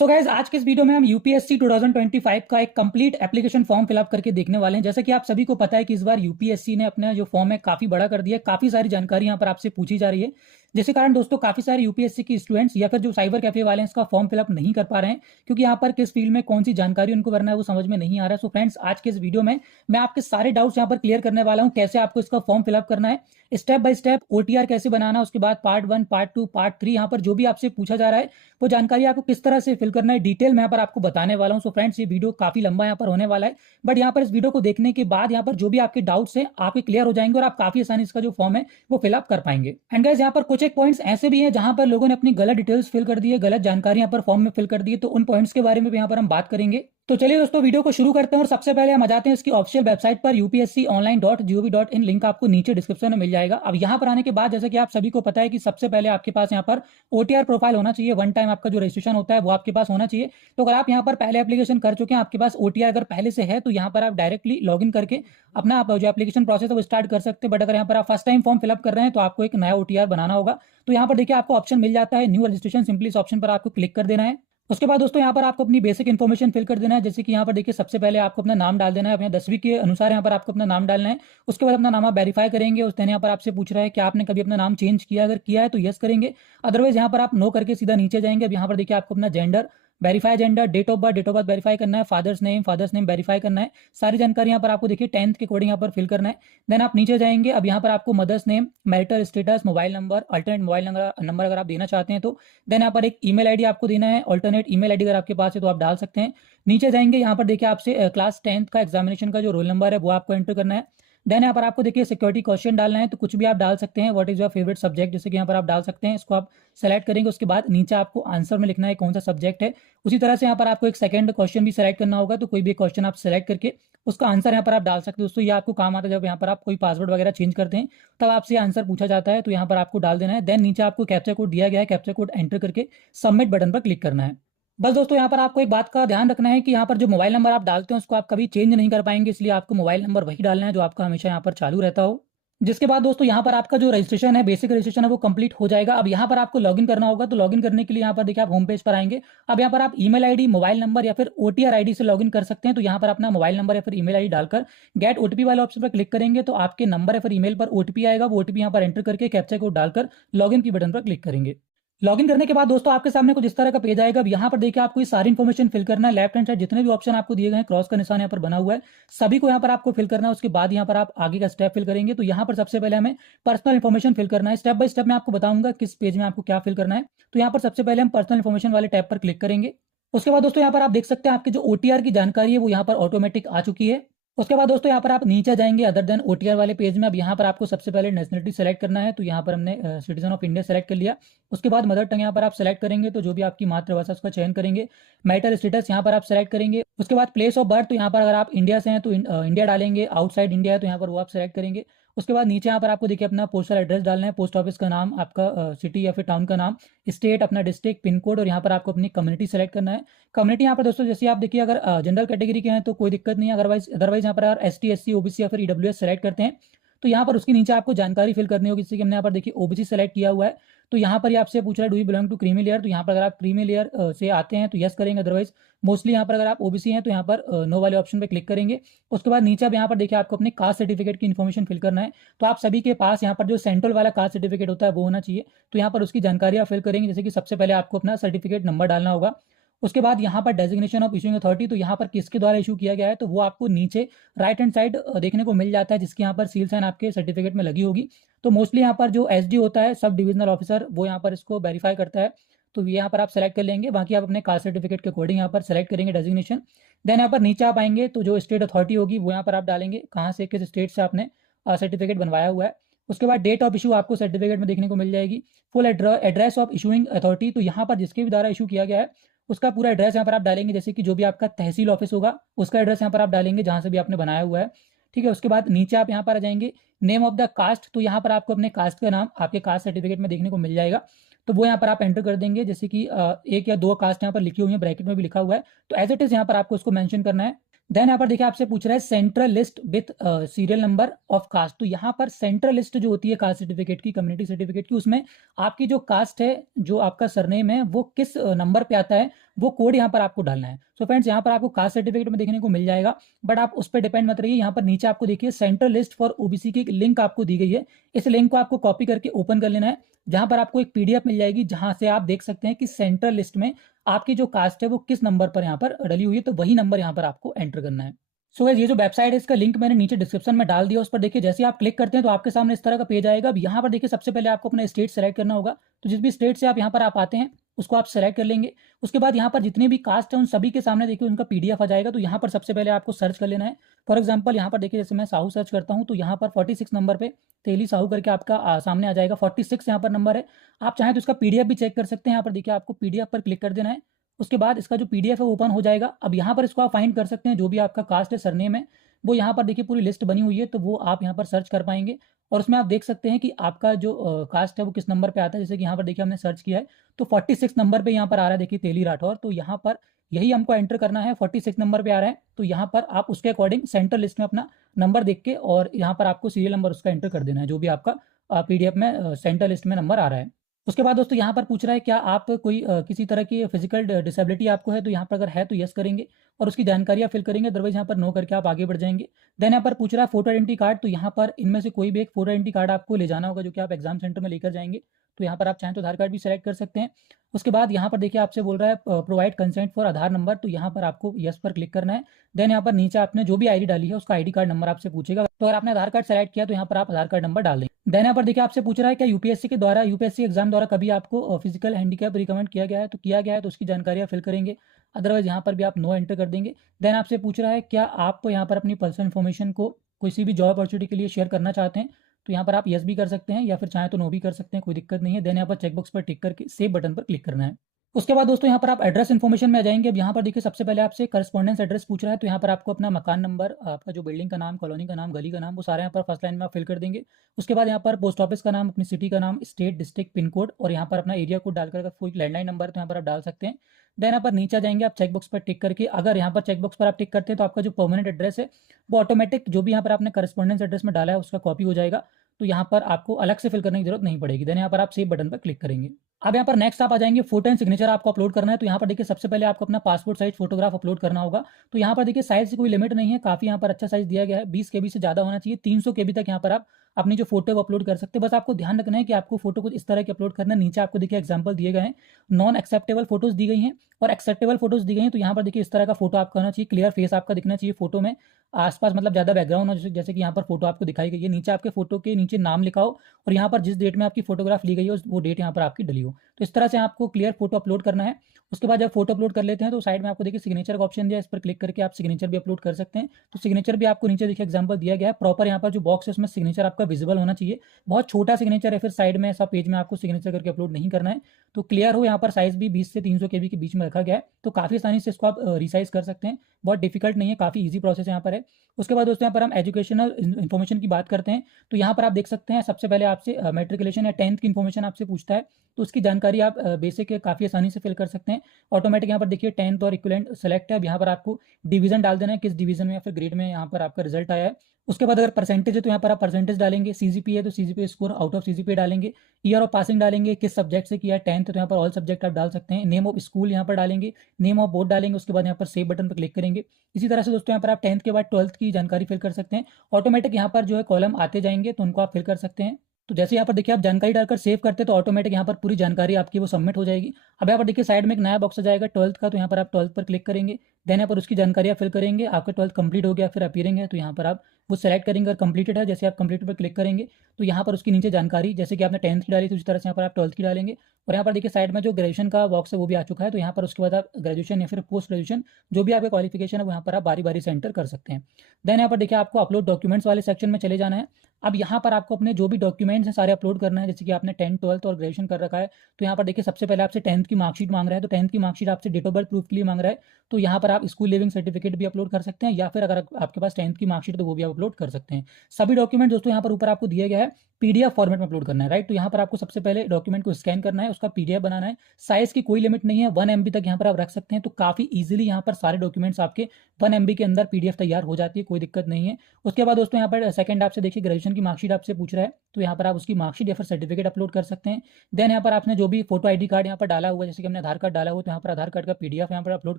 So guys आज के इस वीडियो में हम यूपीएससी 2025 का एक कंप्लीट एप्लीकेशन फॉर्म फिलअप करके देखने वाले हैं। जैसा कि आप सभी को पता है कि इस बार यूपीएससी ने अपना जो फॉर्म है काफी बड़ा कर दिया है। काफी सारी जानकारी यहाँ पर आपसे पूछी जा रही है, जिसके कारण दोस्तों काफी सारे यूपीएससी के स्टूडेंट्स या फिर जो साइबर कैफे वाले हैं इसका फॉर्म फिलअप नहीं कर पा रहे हैं, क्योंकि यहाँ पर किस फील्ड में कौन सी जानकारी उनको करना है वो समझ में नहीं आ रहा है। सो फ्रेंड्स, आज के इस वीडियो में मैं आपके सारे डाउट्स यहाँ पर क्लियर करने वाला हूँ। कैसे आपको इसका फॉर्म फिलअप करना है, स्टेप बाय स्टेप ओटीआर कैसे बनाना, उसके बाद पार्ट 1 पार्ट 2 पार्ट 3 यहाँ पर जो भी आपसे पूछा जा रहा है वो जानकारी आपको किस तरह से फिल करना है, डिटेल में यहाँ पर आपको बताने वाला हूँ। सो फ्रेंड्स, ये वीडियो काफी लंबा यहाँ पर होने वाला है, बट यहाँ पर इस वीडियो को देखने के बाद यहाँ पर जो भी आपके डाउट्स हैं आपके क्लियर हो जाएंगे और आप काफी आसानी इसका जो फॉर्म है वो फिलअप कर पाएंगे। एंड गाइस, यहाँ पर कुछ एक पॉइंट्स ऐसे भी हैं जहां पर लोगों ने अपनी गलत डिटेल्स फिल कर दी है, गलत जानकारी यहाँ पर फॉर्म में फिल कर दी है, तो उन पॉइंट्स के बारे में भी यहाँ पर हम बात करेंगे। तो चलिए दोस्तों, वीडियो को शुरू करते हैं और सबसे पहले हम आ जाते हैं इसकी ऑफिशियल वेबसाइट पर upsconline.gov.in। लिंक आपको नीचे डिस्क्रिप्शन में मिल जाएगा। अब यहाँ पर आने के बाद जैसे कि आप सभी को पता है कि सबसे पहले आपके पास यहाँ पर ओटीआर प्रोफाइल होना चाहिए। वन टाइम आपका जो रजिस्ट्रेशन होता है वो आपके पास होना चाहिए। तो अगर आप यहाँ पर पहले एप्लीकेशन कर चुके हैं, आपके पास ओटीआर अगर पहले से है, तो यहाँ पर आप डायरेक्टली लॉग इन करके अपना आप जो एप्लीकेशन प्रोसेस है वो स्टार्ट कर सकते हैं। बट अगर यहाँ पर आप फर्स्ट टाइम फॉर्म फिलअप कर रहे हैं तो आपको एक नया ओटीआर बनाना होगा। तो यहाँ पर देखिए आपको ऑप्शन मिल जाता है न्यू रजिस्ट्रेशन, सिंपली इस ऑप्शन पर आपको क्लिक कर देना है। उसके बाद दोस्तों यहाँ पर आपको अपनी बेसिक इन्फॉर्मेशन फिल कर देना है। जैसे कि यहाँ पर देखिए सबसे पहले आपको अपना नाम डाल देना है, अपने 10वीं के अनुसार यहाँ पर आपको अपना नाम डालना है। उसके बाद अपना नाम आप वेरीफाई करेंगे। उस दिन यहाँ पर आपसे पूछ रहा है कि आपने कभी अपना नाम चेंज किया, अगर किया है तो यस करेंगे, अदरवाइज यहाँ पर आप नो करके सीधा नीचे जाएंगे। अब यहाँ पर देखिए आपको अपना gender verify, gender, date of birth verify करना है, फादर्स नेम वेरीफाई करना है। सारी जानकारी यहाँ पर आपको देखिए 10th के अकॉर्डिंग यहाँ पर फिल करना है। देन आप नीचे जाएंगे। अब यहाँ पर आपको mother's name, marital status, mobile number, alternate mobile number अगर आप देना चाहते हैं तो। देन यहाँ पर एक ईमेल आईडी आपको देना है, अल्टरनेट ईमेल आईडी अगर आपके पास है तो आप डाल सकते हैं। नीचे जाएंगे, यहाँ पर देखिए आपसे क्लास 10th का एग्जामिनेशन का जो रोल नंबर है वो आपको एंटर करना है। देन यहाँ पर आपको देखिए सिक्योरिटी क्वेश्चन डालना है, तो कुछ भी आप डाल सकते हैं। What is your favourite subject, जैसे कि यहाँ पर आप डाल सकते हैं। इसको आप सेलेक्ट करेंगे। उसके बाद नीचे आपको आंसर में लिखना है कौन सा सब्जेक्ट है। उसी तरह से यहाँ पर आपको एक सेकंड क्वेश्चन भी सेलेक्ट करना होगा, तो कोई भी क्वेश्चन आप सेलेक्ट करके उसका आंसर यहाँ पर आप डाल सकते हो। दोस्तों ये आपको काम आता है जब यहाँ पर आप कोई पासवर्ड वगैरह चेंज करते हैं, तब आपसे आंसर पूछा जाता है, तो यहाँ पर आपको डाल देना है। देन नीचे आपको कैप्चा कोड दिया गया है, कैप्चा कोड एंटर करके सबमिट बटन पर क्लिक करना है। बस दोस्तों यहाँ पर आपको एक बात का ध्यान रखना है कि यहाँ पर जो मोबाइल नंबर आप डालते हैं उसको आप कभी चेंज नहीं कर पाएंगे, इसलिए आपको मोबाइल नंबर वही डालना है जो आपका हमेशा यहाँ पर चालू रहता हो। जिसके बाद दोस्तों यहाँ पर आपका जो रजिस्ट्रेशन है, बेसिक रजिस्ट्रेशन है, वो कंप्लीट हो जाएगा। अब यहाँ पर आपको लॉगिन करना होगा, तो लॉगिन करने के लिए यहाँ पर देखिए आप होम पेज पर आएंगे। अब यहाँ पर आप ईमेल आईडी, मोबाइल नंबर या फिर ओटीआर आईडी से लॉगिन कर सकते हैं। तो यहाँ पर अपना मोबाइल नंबर या फिर ईमेल आईडी डालकर गेट ओटीपी वाले ऑप्शन पर क्लिक करेंगे, तो आपके नंबर या फिर ईमेल पर ओटीपी आएगा। वो ओटीपी यहाँ पर एंटर करके कैप्चा कोड डालकर लॉगिन की बटन पर क्लिक करेंगे। लॉगिन करने के बाद दोस्तों आपके सामने कुछ इस तरह का पेज आएगा। अब यहाँ पर देखिए आपको ये सारी इन्फॉर्मेशन फिल करना है। लेफ्ट हैंड साइड जितने भी ऑप्शन आपको दिए गए हैं, क्रॉस का निशान यहाँ पर बना हुआ है, सभी को यहाँ पर आपको फिल करना है। उसके बाद यहाँ पर आप आगे का स्टेप फिल करेंगे। तो यहाँ पर सबसे पहले हमें पर्सनल इन्फॉर्मेशन फिल करना है। स्टेप बाय स्टेप मैं आपको बताऊंगा किस पेज में आपको क्या फिल करना है। तो यहाँ पर सबसे पहले हम पर्सनल इन्फॉर्मेशन वाले टैब पर क्लिक करेंगे। उसके बाद दोस्तों यहाँ पर आप देख सकते हैं आपकी जो ओटीआर की जानकारी है वो यहाँ पर ऑटोमेटिक आ चुकी है। उसके बाद दोस्तों यहाँ पर आप नीचे जाएंगे अदर देन ओटीआर वाले पेज में। अब यहाँ पर आपको सबसे पहले नेशनलिटी सेलेक्ट करना है, तो यहाँ पर हमने सिटीजन ऑफ इंडिया सेलेक्ट कर लिया। उसके बाद मदर टंग यहाँ पर आप सेलेक्ट करेंगे, तो जो भी आपकी मातृभाषा उसका चयन करेंगे। मैरिटल स्टेटस यहाँ पर आप सेलेक्ट करेंगे। उसके बाद प्लेस ऑफ बर्थ, तो यहाँ पर अगर आप इंडिया से हैं तो इंडिया डालेंगे, आउटसाइड इंडिया है तो यहाँ पर वो आप सेलेक्ट करेंगे। उसके बाद नीचे यहाँ पर आपको देखिए अपना पोस्टल एड्रेस डालना है, पोस्ट ऑफिस का नाम, आपका सिटी या फिर टाउन का नाम, स्टेट, अपना डिस्ट्रिक्ट, पिन कोड, और यहाँ पर आपको अपनी कम्युनिटी सेलेक्ट करना है। कम्युनिटी यहाँ पर दोस्तों जैसे आप देखिए अगर जनरल कैटेगरी के हैं तो कोई दिक्कत नहीं है, अदरवाइज यहाँ पर अगर एसटी, एससी, ओबीसी या फिर ईडब्ल्यूएस सेलेक्ट करते हैं तो यहाँ पर उसके नीचे आपको जानकारी फिल करनी होगी। जैसे कि हमने यहाँ पर देखिए ओबीसी सेलेक्ट किया हुआ है, तो यहाँ पर ये आपसे पूछ रहा है do you belong to creamy layer. तो यहाँ पर अगर आप क्रीमी लेयर से आते हैं तो यस करेंगे, अदरवाइज मोस्टली यहाँ पर अगर आप ओबीसी हैं तो यहाँ पर नो वाले ऑप्शन पर क्लिक करेंगे। उसके बाद नीचे अब यहाँ पर देखिए आपको अपने कास्ट सर्टिफिकेट की इन्फॉर्मेशन फिल करना है। तो आप सभी के पास यहाँ पर जो सेंट्रल वाला कास्ट सर्टिफिकेट होता है वो होना चाहिए, तो यहाँ पर उसकी जानकारी आप फिल करेंगे। जैसे कि सबसे पहले आपको अपना सर्टिफिकेट नंबर डालना होगा। उसके बाद यहाँ पर डेजिग्नेशन ऑफ इशूइंग अथॉरिटी, तो यहाँ पर किसके द्वारा इशू किया गया है तो वो आपको नीचे राइट हैंड साइड देखने को मिल जाता है, जिसकी यहाँ पर सील साइन आपके सर्टिफिकेट में लगी होगी। तो मोस्टली यहाँ पर जो एसडी होता है, सब डिविजनल ऑफिसर, वो यहाँ पर इसको वेरीफाई करता है। तो यहाँ पर आप सेलेक्ट कर लेंगे। बाकी आप अपने कास्ट सर्टिफिकेट के अकॉर्डिंग यहाँ पर सेलेक्ट करेंगे डेजिग्नेशन। देन यहाँ पर नीचे आप आएंगे तो जो स्टेट अथॉरिटी होगी वो यहाँ पर आप डालेंगे, कहाँ से, किस स्टेट से आपने सर्टिफिकेट बनवाया हुआ है। उसके बाद डेट ऑफ इशू आपको सर्टिफिकेट में देखने को मिल जाएगी। Full address of issuing authority, तो यहाँ पर जिसके भी द्वारा इशू किया गया है उसका पूरा एड्रेस यहाँ पर आप डालेंगे। जैसे कि जो भी आपका तहसील ऑफिस होगा उसका एड्रेस यहाँ पर आप डालेंगे जहाँ से भी आपने बनाया हुआ है, ठीक है। उसके बाद नीचे आप यहाँ पर आ जाएंगे, नेम ऑफ द कास्ट, तो यहाँ पर आपको अपने कास्ट का नाम आपके कास्ट सर्टिफिकेट में देखने को मिल जाएगा, तो वो यहाँ पर आप एंटर कर देंगे। जैसे कि एक या दो कास्ट यहाँ पर लिखी हुई है, ब्रैकेट में भी लिखा हुआ है, तो एज इट इज यहाँ पर आपको उसको मेंशन करना है। देन यहाँ पर देखिए आपसे पूछ रहा है central list with serial number of caste, तो यहाँ पर सेंट्रल लिस्ट जो होती है कास्ट सर्टिफिकेट की, कम्युनिटी सर्टिफिकेट की, उसमें आपकी जो कास्ट है, जो आपका सरनेम है, वो किस नंबर पे आता है वो कोड यहाँ पर आपको डालना है। सो फ्रेंड्स, यहाँ पर आपको कास्ट सर्टिफिकेट में देखने को मिल जाएगा, बट आप उस पर डिपेंड मत रहिए। यहाँ पर नीचे आपको देखिए सेंट्रल लिस्ट फॉर ओबीसी की एक लिंक आपको दी गई है। इस लिंक को आपको कॉपी करके ओपन कर लेना है, जहां पर आपको एक पीडीएफ मिल जाएगी, जहां से आप देख सकते हैं कि सेंट्रल लिस्ट में आपकी जो कास्ट है वो किस नंबर पर यहाँ पर डली हुई है, तो वही नंबर यहाँ पर आपको एंटर करना है। सो गाइस, ये जो वेबसाइट है इसका लिंक मैंने नीचे डिस्क्रिप्शन में डाल दिया, उस पर देखिए जैसे आप क्लिक करते हैं तो आपके सामने इस तरह का पेज आएगा। अब यहाँ पर देखिए सबसे पहले आपको अपना स्टेट सेलेक्ट करना होगा, तो जिस भी स्टेट से आप यहाँ पर आप आते हैं उसको आप सेलेक्ट कर लेंगे। उसके बाद यहाँ पर जितने भी कास्ट है उन सभी के सामने देखिए उनका पीडीएफ आ जाएगा, तो यहाँ पर सबसे पहले आपको सर्च कर लेना है। फॉर एग्जाम्पल यहाँ पर देखिए जैसे मैं साहू सर्च करता हूँ तो यहाँ पर 46 नंबर पे तेली साहू करके आपका सामने आ जाएगा, 46 यहाँ पर नंबर है। आप चाहें तो इसका पीडीएफ भी चेक कर सकते हैं। यहाँ पर देखिए आपको पीडीएफ पर क्लिक कर देना है, उसके बाद इसका जो पीडीएफ है वो ओपन हो जाएगा। अब यहाँ पर इसको आप फाइंड कर सकते हैं, जो भी आपका कास्ट है, सरनेम है, वो यहाँ पर देखिए पूरी लिस्ट बनी हुई है, तो वो आप यहाँ पर सर्च कर पाएंगे। और उसमें आप देख सकते हैं कि आपका जो कास्ट है वो किस नंबर पे आता है। जैसे कि यहाँ पर देखिए हमने सर्च किया है तो 46 नंबर पे यहाँ पर आ रहा है, देखिए तेली राठौर, तो यहाँ पर यही हमको एंटर करना है। 46 नंबर पे आ रहा है, तो यहाँ पर आप उसके अकॉर्डिंग सेंट्रल लिस्ट में अपना नंबर देख के और यहाँ पर आपको सीरियल नंबर उसका एंटर कर देना है, जो भी आपका पीडीएफ में सेंट्रल लिस्ट में नंबर आ रहा है। उसके बाद दोस्तों यहाँ पर पूछ रहा है क्या आप कोई किसी तरह की फिजिकल डिसेबिलिटी आपको है, तो यहाँ पर अगर है तो यस करेंगे और उसकी जानकारी आप फिल करेंगे, अदरवाइज यहाँ पर नो करके आप आगे बढ़ जाएंगे। देन यहाँ पर पूछ रहा है फोटो आइडेंटिटी कार्ड, तो यहाँ पर इनमें से कोई भी एक फोटो आइडेंटिटी कार्ड आपको ले जाना होगा, जो कि आप एग्जाम सेंटर में लेकर जाएंगे। तो यहाँ पर आप चाहें तो आधार कार्ड भी सेलेक्ट कर सकते हैं। उसके बाद यहाँ पर देखिए आपसे बोल रहा है provide consent for Aadhaar number, तो यहाँ पर आपको यस पर क्लिक करना है। देन यहाँ पर नीचे आपने जो भी आईडी डाली है उसका आईडी कार्ड नंबर आपसे पूछेगा, तो अगर आपने आधार कार्ड सेलेक्ट किया तो यहाँ पर आप आधार कार्ड नंबर डाल दें। देन यहाँ पर देखिए आपसे पूछ रहा है क्या यूपीएससी के द्वारा, यूपीएससी एग्जाम द्वारा कभी आपको फिजिकल हैंडीकैप रिकमेंड किया गया है, तो किया गया है, तो उसकी जानकारी आप फिल करेंगे, अदरवाइज यहाँ पर भी आप नो एंटर कर देंगे। देन आपसे पूछ रहा है क्या आप यहाँ पर अपनी पर्सनल इन्फॉर्मेशन को किसी भी जॉब अपॉर्चुनिटी के लिए शेयर करना चाहते हैं, तो यहाँ पर आप यस भी कर सकते हैं या फिर चाहें तो नो भी कर सकते हैं, कोई दिक्कत नहीं है। देन यहाँ पर चेकबॉक्स पर टिक करके सेव बटन पर क्लिक करना है। उसके बाद दोस्तों यहाँ पर आप एड्रेस इन्फॉर्मेशन में आ जाएंगे। अब यहाँ पर देखिए सबसे पहले आपसे करस्पॉन्डेंस एड्रेस पूछ रहा है, तो यहाँ पर आपको अपना मकान नंबर, आपका जो बिल्डिंग का नाम, कॉलोनी का नाम, गली का नाम, वो सारे यहाँ पर फर्स्ट लाइन में आप फिल कर देंगे। उसके बाद यहाँ पर पोस्ट ऑफिस का नाम, अपनी सिटी का नाम, स्टेट, डिस्ट्रिक्ट, पिन कोड और यहाँ पर अपना एरिया कोड डालकर, अगर कोई लैंडलाइन नंबर है तो यहाँ पर आप डाल सकते हैं। देन यहाँ पर नीचे आ जाएंगे आप चेकबॉक्स पर टिक करके, अगर यहाँ पर चेकबॉक्स पर आप टिक करते हैं तो आपका जो परमानेंट एड्रेस है वो ऑटोमेटिक जो भी यहाँ पर आपने करस्पॉन्डेंस एड्रेस में डाला है उसका कॉपी हो जाएगा, तो यहाँ पर आपको अलग से फिल करने की जरूरत नहीं पड़ेगी। देन यहाँ पर आप सेव बटन पर क्लिक करेंगे। अब यहाँ पर नेक्स्ट आप आ जाएंगे, फोटो एंड सिग्नेचर आपको अपलोड करना है, तो यहाँ पर देखिए सबसे पहले आपको अपना पासपोर्ट साइज फोटोग्राफ अपलोड करना होगा। तो यहाँ पर देखिए साइज की कोई लिमिट नहीं है, काफी यहाँ पर अच्छा साइज दिया गया है, 20 KB से ज्यादा होना चाहिए, 300 KB तक यहाँ पर आप अपनी जो फोटो को अपलोड कर सकते हैं। बस आपको ध्यान रखना है कि आपको फोटो कुछ इस तरह की अपलोड करना है। नीचे आपको देखिए एग्जाम्पल दिए गए हैं, नॉन एक्सेप्टेबल फोटोज दी गई हैं और एक्सेप्टेबल फोटोज दी गई हैं। तो यहाँ पर देखिए इस तरह का फोटो आपका होना चाहिए, क्लियर फेस आपका दिखना चाहिए फोटो में, आसपास मतलब ज्यादा बैकग्राउंड हो, जैसे कि यहाँ पर फोटो आपको दिखाई गई है। नीचे आपके फोटो के नीचे नाम लिखा हो और यहाँ पर जिस डेट में आपकी फोटोग्राफ ली गई हो वो डेट यहाँ पर आपकी डली हो। तो इस तरह से आपको क्लियर फोटो अपलोड करना है। उसके बाद जब फोटो अपलोड कर लेते हैं तो साइड में आपको देखिए सिग्नेचर का ऑप्शन दिया है, इस पर क्लिक करके आप सिग्नेचर भी अपलोड कर सकते हैं। तो सिग्नेचर भी आपको नीचे देखिए एग्जांपल दिया गया है, प्रॉपर यहाँ पर जो बॉक्स है उसमें सिग्नेचर आपका विजिबल होना चाहिए। बहुत छोटा सिग्नेचर है, फिर साइड में ऐसा पेज में आपको सिग्नेचर करके अपलोड नहीं करना है। तो क्लियर हो, यहाँ पर साइज भी 20 से 300 KB के बीच में रखा गया है, तो काफी आसानी से इसको आप रिसाइज कर सकते हैं, बहुत डिफिकल्ट नहीं है, काफी ईजी प्रोसेस यहाँ पर है। उसके बाद दोस्तों यहाँ पर हम एजुकेशनल इन्फॉर्मेशन की बात करते हैं, तो यहाँ पर आप देख सकते हैं सबसे पहले आपसे मेट्रिकुलेशन या 10th की इन्फॉर्मेशन आपसे पूछता है, तो उसकी जानकारी आप बेसिक काफी आसानी से फिल कर सकते हैं। ऑटोमेटिक यहाँ पर देखिए 10th और इक्विवेलेंट सेलेक्ट है। अब यहाँ पर आपको डिवीजन डाल देना है, किस डिवीजन में या फिर ग्रेड में यहाँ पर आपका रिजल्ट आया है। उसके बाद अगर परसेंटेज है तो यहाँ पर आप परसेंटेज डालेंगे, सीजीपी है तो CGP score out of CGP डालेंगे, ईयर ऑफ पासिंग डालेंगे, किस सब्जेक्ट से किया है, 10th तो यहाँ पर ऑल सब्जेक्ट आप डाल सकते हैं, नेम ऑफ स्कूल यहाँ पर डालेंगे, नेम ऑफ बोर्ड डालेंगे, उसके बाद यहाँ पर सेव बटन पर क्लिक करेंगे। इसी तरह से दोस्तों यहाँ पर आप 10th के बाद 12th की जानकारी फिल कर सकते हैं। ऑटोमेटिक यहाँ पर जो है कॉलम आते जाएंगे तो उनको आप फिल कर सकते हैं। तो जैसे यहाँ पर देखिए आप जानकारी डालकर सेव करते हैं तो ऑटोमेटिक यहाँ पर पूरी जानकारी आपकी वो सबमिट हो जाएगी। अब यहाँ पर देखिए साइड में एक नया बॉक्स आ जाएगा 12th का, तो यहाँ पर आप 12th पर क्लिक करेंगे। देन यहाँ पर उसकी जानकारी आप फिल करेंगे, आपका 12th कंप्लीट हो गया फिर अपीयरिंग है, तो यहाँ पर आप वो सेलेक्ट करेंगे और कंप्लीटेड है, जैसे आप कंप्लीट पर क्लिक करेंगे तो यहाँ पर उसकी नीचे जानकारी, जैसे कि आपने 10th की डाली तो उसी तरह से यहाँ पर आप 12th की डालेंगे। और यहाँ पर देखिए साइड में जो ग्रेजुएशन का बॉक्स है वो भी आ चुका है, तो यहाँ पर उसके बाद आप ग्रेजुएशन या फिर पोस्ट ग्रेजुएशन जो भी आपका क्वालिफिकेशन है वो यहाँ पर आप बारी बारी से एंटर कर सकते हैं। देन यहाँ पर देखिए आपको अपलोड डॉक्यूमेंट्स वाले सेक्शन में चले जाना है। अब यहाँ पर आपको अपने जो भी डॉक्यूमेंट्स हैं सारे अपलोड करना है, जैसे कि आपने 10th 12th और ग्रेजुएशन कर रखा है, तो यहाँ पर देखिए सबसे पहले आपसे 10th की मार्कशीट मांग रहा है, तो 10th की मार्कशीट आपसे डेट ऑफ बर्थ प्रूफ के लिए मांग रहा है, तो यहाँ पर पर आप स्कूल लिविंग सर्टिफिकेट भी अपलोड कर सकते हैं, या फिर अगर आपके पास 10th की मार्कशीट तो वो भी आप अपलोड कर सकते हैं। सभी डॉक्यूमेंट दोस्तों यहाँ पर ऊपर आपको दिया गया है, पीडीएफ फॉर्मेट में अपलोड करना है, राइट। तो यहाँ पर आपको सबसे पहले डॉक्यूमेंट को स्कैन करना है, उसका पीडीएफ बनाना है। साइज की कोई लिमिट नहीं है, 1 MB तक यहाँ पर आप रख सकते हैं। तो काफी इजीली यहाँ पर सारे डॉक्यूमेंट्स आपके 1 MB के अंदर पीडीएफ तैयार हो जाती है, कोई दिक्कत नहीं है। उसके बाद दोस्तों यहाँ पर सेकंड आपसे देखिए ग्रेजुएशन की मार्कशीट आपसे पूछ रहा है, तो यहाँ पर आप उसकी मार्कशीट या फिर सर्टिफिकेट अपलोड कर सकते हैं। देन यहाँ पर आपने जो भी फोटो आईडी कार्ड यहाँ पर डाला हुआ है, जैसे कि हमने आधार कार्ड डाला हुआ, तो यहाँ पर आधार कार्ड का पीडीएफ यहाँ पर अपलोड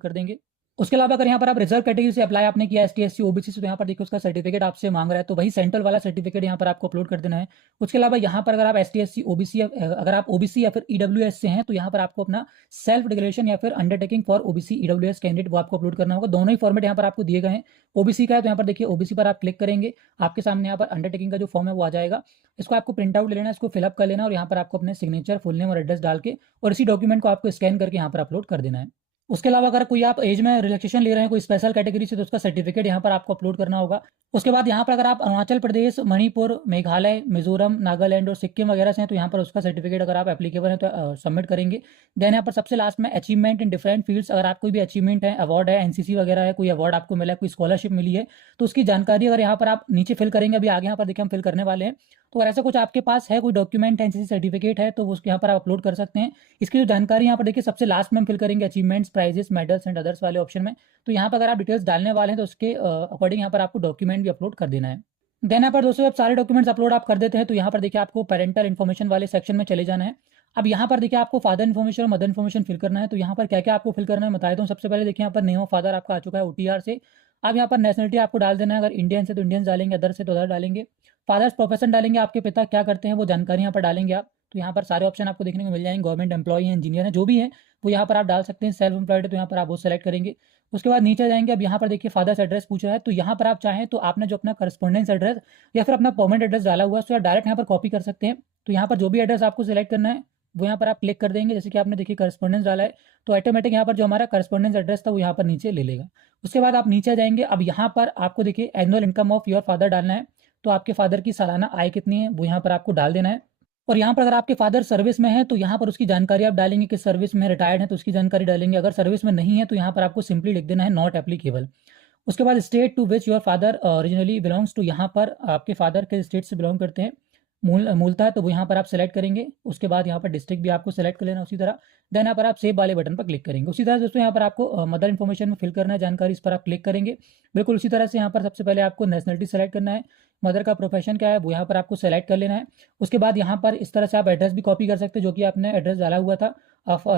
कर देंगे। उसके अलावा अगर यहाँ पर आप रिजर्व कैटेगरी से अप्लाई आपने किया, ST SC OBC से, तो यहाँ पर देखिए उसका सर्टिफिकेट आपसे मांग रहा है, तो वही सेंट्रल वाला सर्टिफिकेट यहाँ पर आपको अपलोड कर देना है। उसके अलावा यहाँ पर अगर आप ST SC OBC अगर आप OBC या फिर EWS से हैं, तो यहाँ पर आपको अपना सेल्फ डिक्लेरेशन या फिर undertaking for OBC EWS candidate वो आपको अपलोड करना होगा। दोनों ही फॉर्मेट यहाँ पर आपको दिए गए हैं। OBC का है तो यहाँ पर देखिए OBC पर आप क्लिक करेंगे, आपके सामने यहाँ पर अंडरटेकिंग का जो फॉर्म है वो आ जाएगा। इसको आपको प्रिंट आउट ले लेना है, इसको फिलअप कर लेना और यहाँ पर आपको अपने सिग्नेचर, फुल नेम और एड्रेस डाल के और इसी डॉक्यूमेंट को आपको स्कैन करके यहाँ पर अपलोड कर देना है। उसके अलावा अगर कोई आप एज में रिलैक्सेशन ले रहे हैं कोई स्पेशल कैटेगरी से, तो उसका सर्टिफिकेट यहाँ पर आपको अपलोड करना होगा। उसके बाद यहाँ पर अगर आप अरुणाचल प्रदेश, मणिपुर, मेघालय, मिजोरम, नागालैंड और सिक्किम वगैरह से हैं, तो यहाँ पर उसका सर्टिफिकेट अगर आप एप्लीकेबल है तो सबमिट करेंगे। देन यहाँ पर सबसे लास्ट में अचीवमेंट इन डिफरेंट फील्ड्स, अगर आप कोई भी अचीवमेंट है, अवार्ड है, NCC वगैरह है, कोई अवार्ड आपको मिला है, कोई स्कॉलरशिप मिली है, तो उसकी जानकारी अगर यहाँ पर आप नीचे फिल करेंगे, अभी आगे यहाँ पर देखिए हम फिल करने वाले हैं। तो अगर ऐसा कुछ आपके पास है, कोई डॉक्यूमेंट, NCC सर्टिफिकेट है, तो उसको यहाँ पर आप अपलोड कर सकते हैं। इसकी जो जानकारी यहाँ पर देखिए सबसे लास्ट में हम फिल करेंगे achievements, prizes, medals and others वाले ऑप्शन में। तो यहाँ पर अगर आप डिटेल्स डालने वाले हैं तो उसके अकॉर्डिंग यहाँ पर आपको डॉक्यूमेंट भी अपलोड कर देना है। देन यहाँ पर दोस्तों जब सारे डॉक्यूमेंट्स अपलोड आप कर देते हैं, तो यहाँ पर देखिए आपको पेरेंटल इन्फॉर्मेशन वाले सेक्शन में चले जाना है। अब यहाँ पर देखिए आपको फादर इन्फॉर्मेशन और मदर इन्फॉर्मेशन फिल करना है। तो यहाँ पर क्या क्या आपको फिल करना है बता देता हूँ। सबसे पहले देखिए यहाँ पर नेम ऑफ फादर आपका आ चुका है OTR से। अब यहाँ पर नेशनलिटी आपको डाल देना है, अगर इंडियन से तो इंडियन डालेंगे, अदर से तो अदर डालेंगे। फादर्स प्रोफेशन डालेंगे, आपके पिता क्या करते हैं वो जानकारी यहाँ पर डालेंगे आप। तो यहाँ पर सारे ऑप्शन आपको देखने को मिल जाएंगे, गवर्नमेंट एम्प्लॉय है, इंजीनियर है, जो भी है वो यहाँ पर आप डाल सकते हैं। सेल्फ एम्प्लॉयड है तो यहाँ पर आप वो सेलेक्ट करेंगे। उसके बाद नीचे जाएंगे, अब यहाँ पर देखिए फादर्स एड्रेस पूछ रहा है, तो यहाँ पर आप चाहें तो आपने जो अपना करस्पॉन्डेंस एड्रेस या फिर अपना परमानेंट एड्रेस डाला हुआ है उसको डायरेक्ट यहाँ पर कॉपी कर सकते हैं। तो यहाँ पर जो भी एड्रेस आपको सिलेक्ट करना है वो यहाँ पर आप क्लिक कर देंगे। जैसे कि आपने देखिए करस्पॉन्डेंस डाला है तो ऑटोमेटिक यहाँ पर जो हमारा करस्पॉन्डेंस एड्रेस था वो यहाँ पर नीचे ले लेगा। उसके बाद आप नीचे जाएंगे, अब यहाँ पर आपको देखिए annual income of your father डालना है। तो आपके फादर की सालाना आय कितनी है वो यहाँ पर आपको डाल देना है। और यहाँ पर अगर आपके फादर सर्विस में है तो यहाँ पर उसकी जानकारी आप डालेंगे कि सर्विस में रिटायर्ड है तो उसकी जानकारी डालेंगे। अगर सर्विस में नहीं है तो यहाँ पर आपको सिंपली लिख देना है नॉट एप्लीकेबल। उसके बाद state to which your father originally belongs to, यहाँ पर आपके फादर के स्टेट से बिलोंग करते हैं मूलता है तो वो यहाँ पर आप सेलेक्ट करेंगे। उसके बाद यहाँ पर डिस्ट्रिक्ट भी आपको सेलेक्ट कर लेना उसी तरह। देन यहाँ पर आप सेव वाले बटन पर क्लिक करेंगे। उसी तरह दोस्तों यहाँ पर आपको मदर इन्फॉर्मेशन में फिल करना है जानकारी, इस पर आप क्लिक करेंगे। बिल्कुल उसी तरह से यहाँ पर सबसे पहले आपको नेशनलिटी सेलेक्ट करना है, मदर का प्रोफेशन क्या है वो यहाँ पर आपको सेलेक्ट कर लेना है। उसके बाद यहाँ पर इस तरह से आप एड्रेस भी कॉपी कर सकते हैं, जो कि आपने एड्रेस डाला हुआ था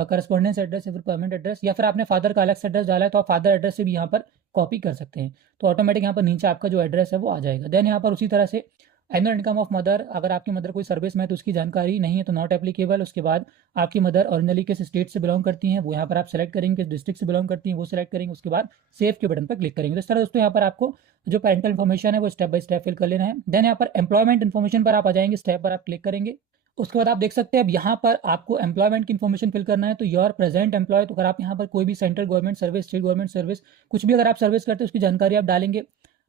करस्पॉन्डेंस एड्रेस या फिर परमानेंट एड्रेस, या फिर आपने फादर का अलग से एड्रेस डाला है तो आप फादर एड्रेस से भी यहाँ पर कॉपी कर सकते हैं। तो ऑटोमेटिक यहाँ पर नीचे आपका जो एड्रेस है वो आ जाएगा। देन यहाँ पर उसी तरह से एनुअल इनकम ऑफ मदर, अगर आपकी मदर कोई सर्विस में है तो उसकी जानकारी नहीं है तो नॉट एप्लीकेबल। उसके बाद आपकी मदर ओरिजिनली किस स्टेट से बिलोंग करती हैं वो यहाँ पर आप सेलेक्ट करेंगे, किस डिस्ट्रिक्ट से बिलोंग करती हैं वो सेलेक्ट करेंगे। उसके बाद सेव के बटन पर क्लिक करेंगे। तो इस तरह दोस्तों यहाँ पर आपको जो पेरेंटल इन्फॉर्मेशन है वो स्टेप बाय स्टेप फिल कर लेना है। देन यहाँ पर एम्प्लॉयमेंट इन्फॉर्मेशन पर आप आ जाएंगे, स्टेप पर आप क्लिक करेंगे। उसके बाद आप देख सकते हैं अब यहाँ पर आपको एम्प्लॉयमेंट की इन्फॉर्मेशन फिल करना है। तो योर प्रेजेंट एम्प्लॉय, तो अगर आप यहाँ पर कोई भी central government service, state government service, कुछ भी अगर आप सर्विस करते हैं उसकी जानकारी आप डालेंगे।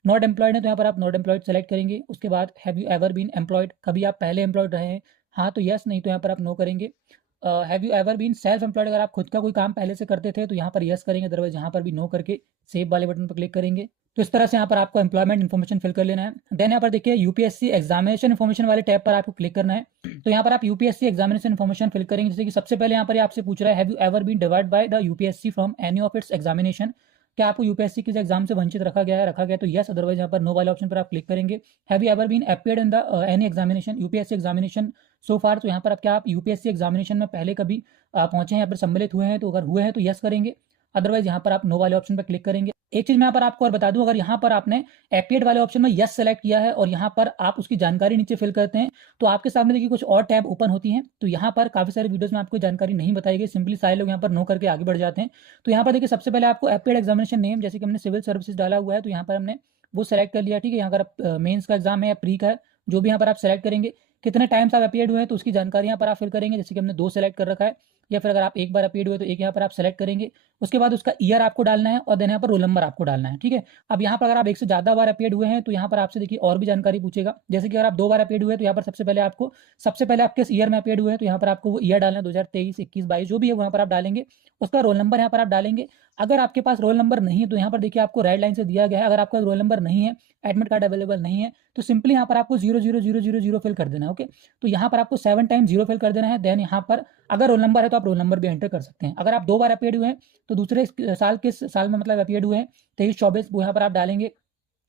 नॉट एम्प्लॉयड है तो यहाँ पर आप नॉट एम्प्लॉयड सेलेक्ट करेंगे। उसके बाद have you ever been employed, कभी आप पहले एम्प्लॉयड रहे हैं, हाँ तो यस, नहीं तो यहाँ पर आप नो करेंगे। Have you ever been self employed, अगर आप खुद का कोई काम पहले से करते थे तो यहाँ पर यस करेंगे, अदरवाइज यहाँ पर भी नो करके सेव वाले बटन पर क्लिक करेंगे। तो इस तरह से यहाँ पर आपको एम्प्लॉयमेंट इन्फॉर्मेशन फिल कर लेना है। देन यहाँ पर देखिए यूपीएससी एग्जामिनेशन इन्फॉर्मेशन वाले टैब पर आपको क्लिक करना है। तो यहाँ पर आप यूपीएससी एग्जामिनेशन इन्फॉर्मेशन फिल करेंगे। जैसे कि सबसे पहले यहाँ पर आपसे पूछ रहा है have you ever been divide by the UPSC from any of its examination, क्या आपको यूपीएससी के एग्जाम से वंचित रखा गया तो यस, अदरवाइज यहाँ पर नो वाले ऑप्शन पर आप क्लिक करेंगे। Have you ever been appeared in the any examination, UPSC examination so far, तो यहाँ पर आप क्या आप यूपीएससी एग्जामिनेशन में पहले कभी पहुंचे हैं या फिर सम्मिलित हुए हैं, तो अगर हुए हैं तो यस करेंगे, अदरवाइज यहाँ पर आप नो वाले ऑप्शन पर क्लिक करेंगे। एक चीज मैं यहाँ पर आपको और बता दूं, अगर यहाँ पर आपने एपिएड वाले ऑप्शन में यस सेलेक्ट किया है और यहाँ पर आप उसकी जानकारी नीचे फिल करते हैं तो आपके सामने देखिए कुछ और टैब ओपन होती हैं। तो यहाँ पर काफी सारे वीडियोस में आपको जानकारी नहीं बताई गई, सिंपली सारे लोग यहाँ पर नो करके आगे बढ़ जाते हैं। तो यहाँ पर देखिए सबसे पहले आपको एपिएड एग्जामिनेशन नेम, जैसे कि हमने सिविल सर्विसेज डाला हुआ है तो यहाँ पर हमने वो सेलेक्ट कर लिया, ठीक है। यहाँ अगर मेन्स का एग्जाम है या प्री का है, जो भी यहाँ पर आप सेलेक्ट करेंगे, कितने टाइम्स आप अपीयर्ड हुए हैं तो उसकी जानकारी यहाँ पर आप फिल करेंगे, जैसे कि हमने 2 सेलेक्ट कर रखा है। या फिर अगर आप एक बार अपीयर्ड हुए तो एक यहाँ पर आप सेलेक्ट करेंगे। उसके बाद उसका ईयर आपको डालना है और देन यहाँ पर रोल नंबर आपको डालना है, ठीक है। अब यहाँ पर अगर आप एक से ज़्यादा बार अपीयर्ड हुए हैं तो यहाँ पर आपसे देखिए और भी जानकारी पूछेगा। जैसे कि अगर आप 2 बार अपीयर्ड हुए हैं तो यहाँ पर सबसे पहले आप किस ईयर में अपीयर्ड हुए हैं तो यहाँ पर आपको वो ईयर डालना है, 2023, 21, 22 जो भी है वहाँ पर आप डालेंगे। उसका रोल नंबर यहाँ पर आप डालेंगे। अगर आपके पास रोल नंबर नहीं है तो यहाँ पर देखिए आपको रेड लाइन से दिया गया है, अगर आपका रोल नंबर नहीं है, एडमिट कार्ड अवेलेबल नहीं है, तो सिंपली यहाँ पर आपको 00000 फिल कर देना है। ओके, तो यहाँ पर आपको 7 टाइम 0 फिल कर देना है। देन यहाँ पर अगर रोल नंबर है तो आप रोल नंबर भी एंटर कर सकते हैं। अगर आप 2 बार अपीयर्ड हुए हैं तो दूसरे साल किस साल में मतलब अपीयर्ड हुए हैं, 23-24 वो यहाँ पर आप डालेंगे।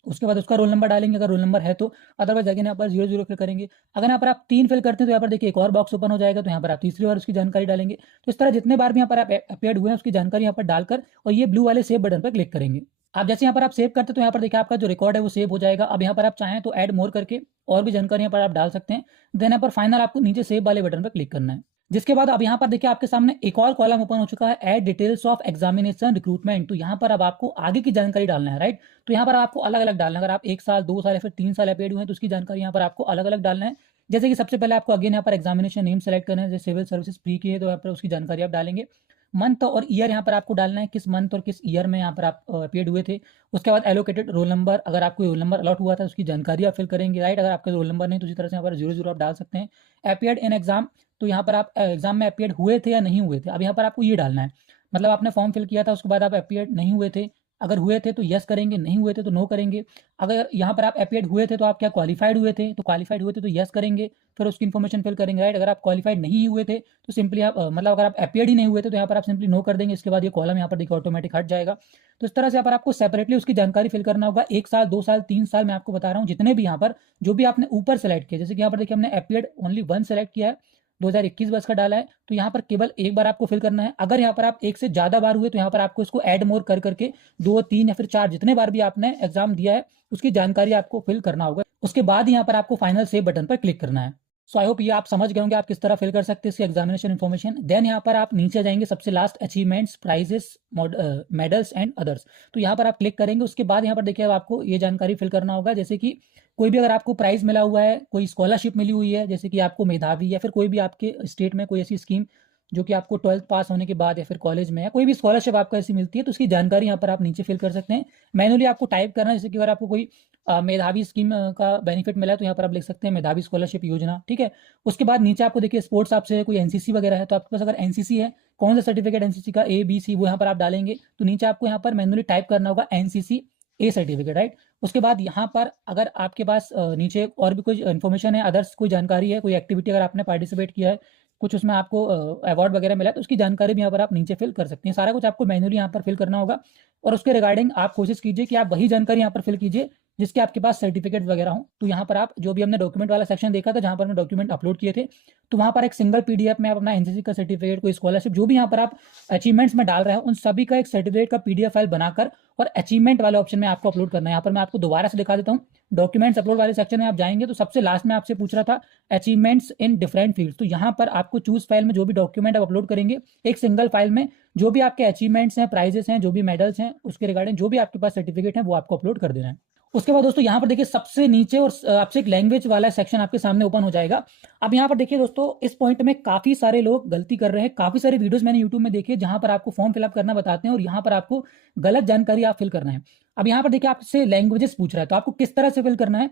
उसके बाद उसका रोल नंबर डालेंगे अगर रोल नंपर है तो, अदरवाइज अगेन यहाँ पर 0 फिल करेंगे। अगर यहाँ पर आप 3 फिल करते हैं तो यहाँ पर देखिए एक और बॉक्स ओपन हो जाएगा, तो यहाँ पर आप तीसरी बार उसकी जानकारी डालेंगे। तो इस तरह जितने बार भी यहाँ पर आप अपीयर्ड हुए हैं उसकी जानकारी यहाँ पर डालकर और ये ब्लू वाले सेव बटन पर क्लिक करेंगे। आप जैसे यहाँ पर आप सेव करते हैं तो यहाँ पर देखिए आपका जो रिकॉर्ड है वो सेव हो जाएगा। अब यहाँ पर आप चाहें तो ऐड मोर करके और भी जानकारी यहाँ पर आप डाल सकते हैं। देन यहाँ पर फाइनल आपको नीचे सेव वाले बटन पर क्लिक करना है। जिसके बाद अब यहाँ पर देखिए आपके सामने एक और कॉलम ओपन हो चुका है, add details of examination recruitment. तो यहाँ पर अब आपको आगे की जानकारी डालना है, राइट। तो यहाँ पर आपको अलग अलग डालना है। अगर आप 1 साल 2 साल या फिर 3 साल अपीयर्ड हुए हैं तो उसकी जानकारी यहाँ पर आपको अलग अलग डालना है। जैसे कि सबसे पहले आपको अगेन यहाँ पर एग्जामिनेशन नेम सेलेक्ट करना है। जैसे सिविल सर्विसेज प्री की है तो यहाँ पर उसकी जानकारी आप डालेंगे। मंथ और ईयर यहाँ पर आपको डालना है, किस मंथ और किस ईयर में यहाँ पर आप अपीयर्ड हुए थे। उसके बाद एलोकेटेड रोल नंबर, अगर आपको रोल नंबर अलॉट हुआ था उसकी जानकारी आप फिल करेंगे, राइट। अगर आपका रोल नंबर नहीं तो उसी तरह से यहाँ पर 00 आप डाल सकते हैं। अपीयर्ड इन एग्जाम, तो यहाँ पर आप एग्जाम में अपीयर्ड हुए थे या नहीं हुए थे। अब यहाँ पर आपको ये डालना है, मतलब आपने फॉर्म फिल किया था उसके बाद आप अपीयर्ड नहीं हुए थे, अगर हुए थे तो यस करेंगे, नहीं हुए थे तो नो करेंगे। अगर यहाँ पर आप अपीयर्ड हुए थे तो आप क्या क्वालिफाइड हुए थे, तो क्वालिफाइड हुए थे तो यस करेंगे, फिर उसकी इन्फॉर्मेशन फिल करेंगे, राइट। अगर आप क्वालिफाइड नहीं हुए थे तो सिंपली आप मतलब अगर आप अपीयर्ड ही नहीं हुए थे तो यहाँ पर आप सिंपली नो कर देंगे। इसके बाद ये कॉलम यहाँ पर देखिए ऑटोमेटिक हट जाएगा। तो इस तरह से यहाँ पर आपको सेपरेटली उसकी जानकारी फिल करना होगा। 1 साल 2 साल 3 साल मैं आपको बता रहा हूँ, जितने भी यहाँ पर जो भी आपने ऊपर सेलेक्ट किया, जैसे कि यहाँ पर देखिए हमने अपीयर्ड ओनली 1 सेलेक्ट किया है, 2021 बस का डाला है, तो यहाँ पर केवल एक बार आपको फिल करना है। अगर यहाँ पर आप एक से ज़्यादा बार हुए तो यहाँ पर आपको इसको ऐड मोर कर करके 2 3 या फिर 4 जितने बार भी आपने एग्जाम दिया है उसकी जानकारी आपको फिल करना होगा। उसके बाद यहाँ पर आपको फाइनल सेव बटन पर क्लिक करना है। सो आई होप ये आप समझ गए होंगे आप किस तरह फिल कर सकते हैं इसकी एग्जामिनेशन इन्फॉर्मेशन। देन यहाँ पर आप नीचे जाएंगे, सबसे last achievements, prizes, medals and others, तो यहाँ पर आप क्लिक करेंगे। उसके बाद यहाँ पर देखिए अब आपको ये जानकारी फिल करना होगा, जैसे कि कोई भी अगर आपको प्राइज मिला हुआ है, कोई स्कॉलरशिप मिली हुई है, जैसे कि आपको मेधावी या फिर कोई भी आपके स्टेट में कोई ऐसी स्कीम जो कि आपको 12th पास होने के बाद या फिर कॉलेज में या कोई भी स्कॉलरशिप आपको ऐसी मिलती है तो उसकी जानकारी यहाँ पर आप नीचे फिल कर सकते हैं। मैनुअली आपको टाइप करना है, जैसे कि अगर आपको कोई मेधावी स्कीम का बेनिफिट मिला है तो यहाँ पर आप लिख सकते हैं मेधावी स्कॉलरशिप योजना, ठीक है। उसके बाद नीचे आपको देखिए स्पोर्ट्स आपसे कोई एनसीसी वगैरह है तो आपके पास अगर एनसीसी है, कौन सा सर्टिफिकेट एनसीसी का, ए बी सी, वो यहाँ पर आप डालेंगे। तो नीचे आपको यहाँ पर मैनुअली टाइप करना होगा एनसीसी ए सर्टिफिकेट, राइट। उसके बाद यहाँ पर अगर आपके पास नीचे और भी कोई इन्फॉर्मेशन है, अदर्स कोई जानकारी है, कोई एक्टिविटी अगर आपने पार्टिसिपेट किया है, कुछ उसमें आपको अवार्ड वगैरह मिला है तो उसकी जानकारी भी यहाँ पर आप नीचे फिल कर सकते हैं। सारा कुछ आपको मैन्युअली यहाँ पर फिल करना होगा और उसके रिगार्डिंग आप कोशिश कीजिए कि आप वही जानकारी यहाँ पर फिल कीजिए जिसके आपके पास सर्टिफिकेट वगैरह हो। तो यहाँ पर आप जो भी हमने डॉक्यूमेंट वाला सेक्शन देखा था जहाँ पर हमने डॉक्यूमेंट अपलोड किए थे, तो वहाँ पर एक सिंगल पीडीएफ में आप अपना एनसीसी का सर्टिफिकेट, कोई स्कॉलरशिप, जो भी यहाँ पर आप अचीवमेंट्स में डाल रहे हैं उन सभी का एक सर्टिफिकेट का पीडीएफ फाइल बनाकर और अचीवमेंट वाले ऑप्शन में आपको अपलोड करना है। यहाँ पर मैं आपको दोबारा से दिखा देता हूँ। डॉक्यूमेंट्स अपलोड वाले सेक्शन में आप जाएंगे तो सबसे लास्ट में आपसे पूछ रहा था अचीवमेंट्स इन डिफरेंट फील्ड्स, तो यहाँ पर आपको चूज फाइल में जो भी डॉक्यूमेंट आप अपलोड करेंगे एक सिंगल फाइल में जो भी आपके अचीवमेंट्स हैं, प्राइजेस हैं, जो भी मेडल्स हैं, उसके रिगार्डिंग जो भी आपके पास सर्टिफिकेट है वो आपको अपलोड कर देना है। उसके बाद दोस्तों यहाँ पर देखिए सबसे नीचे और आपसे एक लैंग्वेज वाला सेक्शन आपके सामने ओपन हो जाएगा। अब यहाँ पर देखिए दोस्तों इस पॉइंट में काफी सारे लोग गलती कर रहे हैं। काफी सारे वीडियोस मैंने यूट्यूब में देखे जहां पर आपको फॉर्म फिलअप करना बताते हैं और यहाँ पर आपको गलत जानकारी आप फिल करना है। अब यहाँ पर देखिए आपसे लैंग्वेजेस पूछ रहा है तो आपको किस तरह से फिल करना है।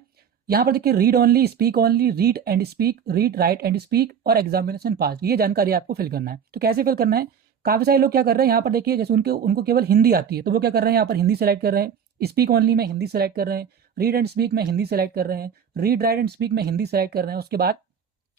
यहाँ पर देखिए read only, speak only, read and speak, read write and speak और एग्जामिनेशन पास, ये जानकारी आपको फिल करना है। तो कैसे फिल करना है, काफी सारे लोग क्या कर रहे हैं यहाँ पर देखिए, जैसे उनको केवल हिंदी आती है तो वो क्या कर रहे हैं यहाँ पर हिंदी सेलेक्ट कर रहे हैं, स्पीक ओनली में हिंदी सेलेक्ट कर रहे हैं, रीड एंड स्पीक में हिंदी सेलेक्ट कर रहे हैं, रीड राइट एंड स्पीक में हिंदी सेलेक्ट कर रहे हैं। उसके बाद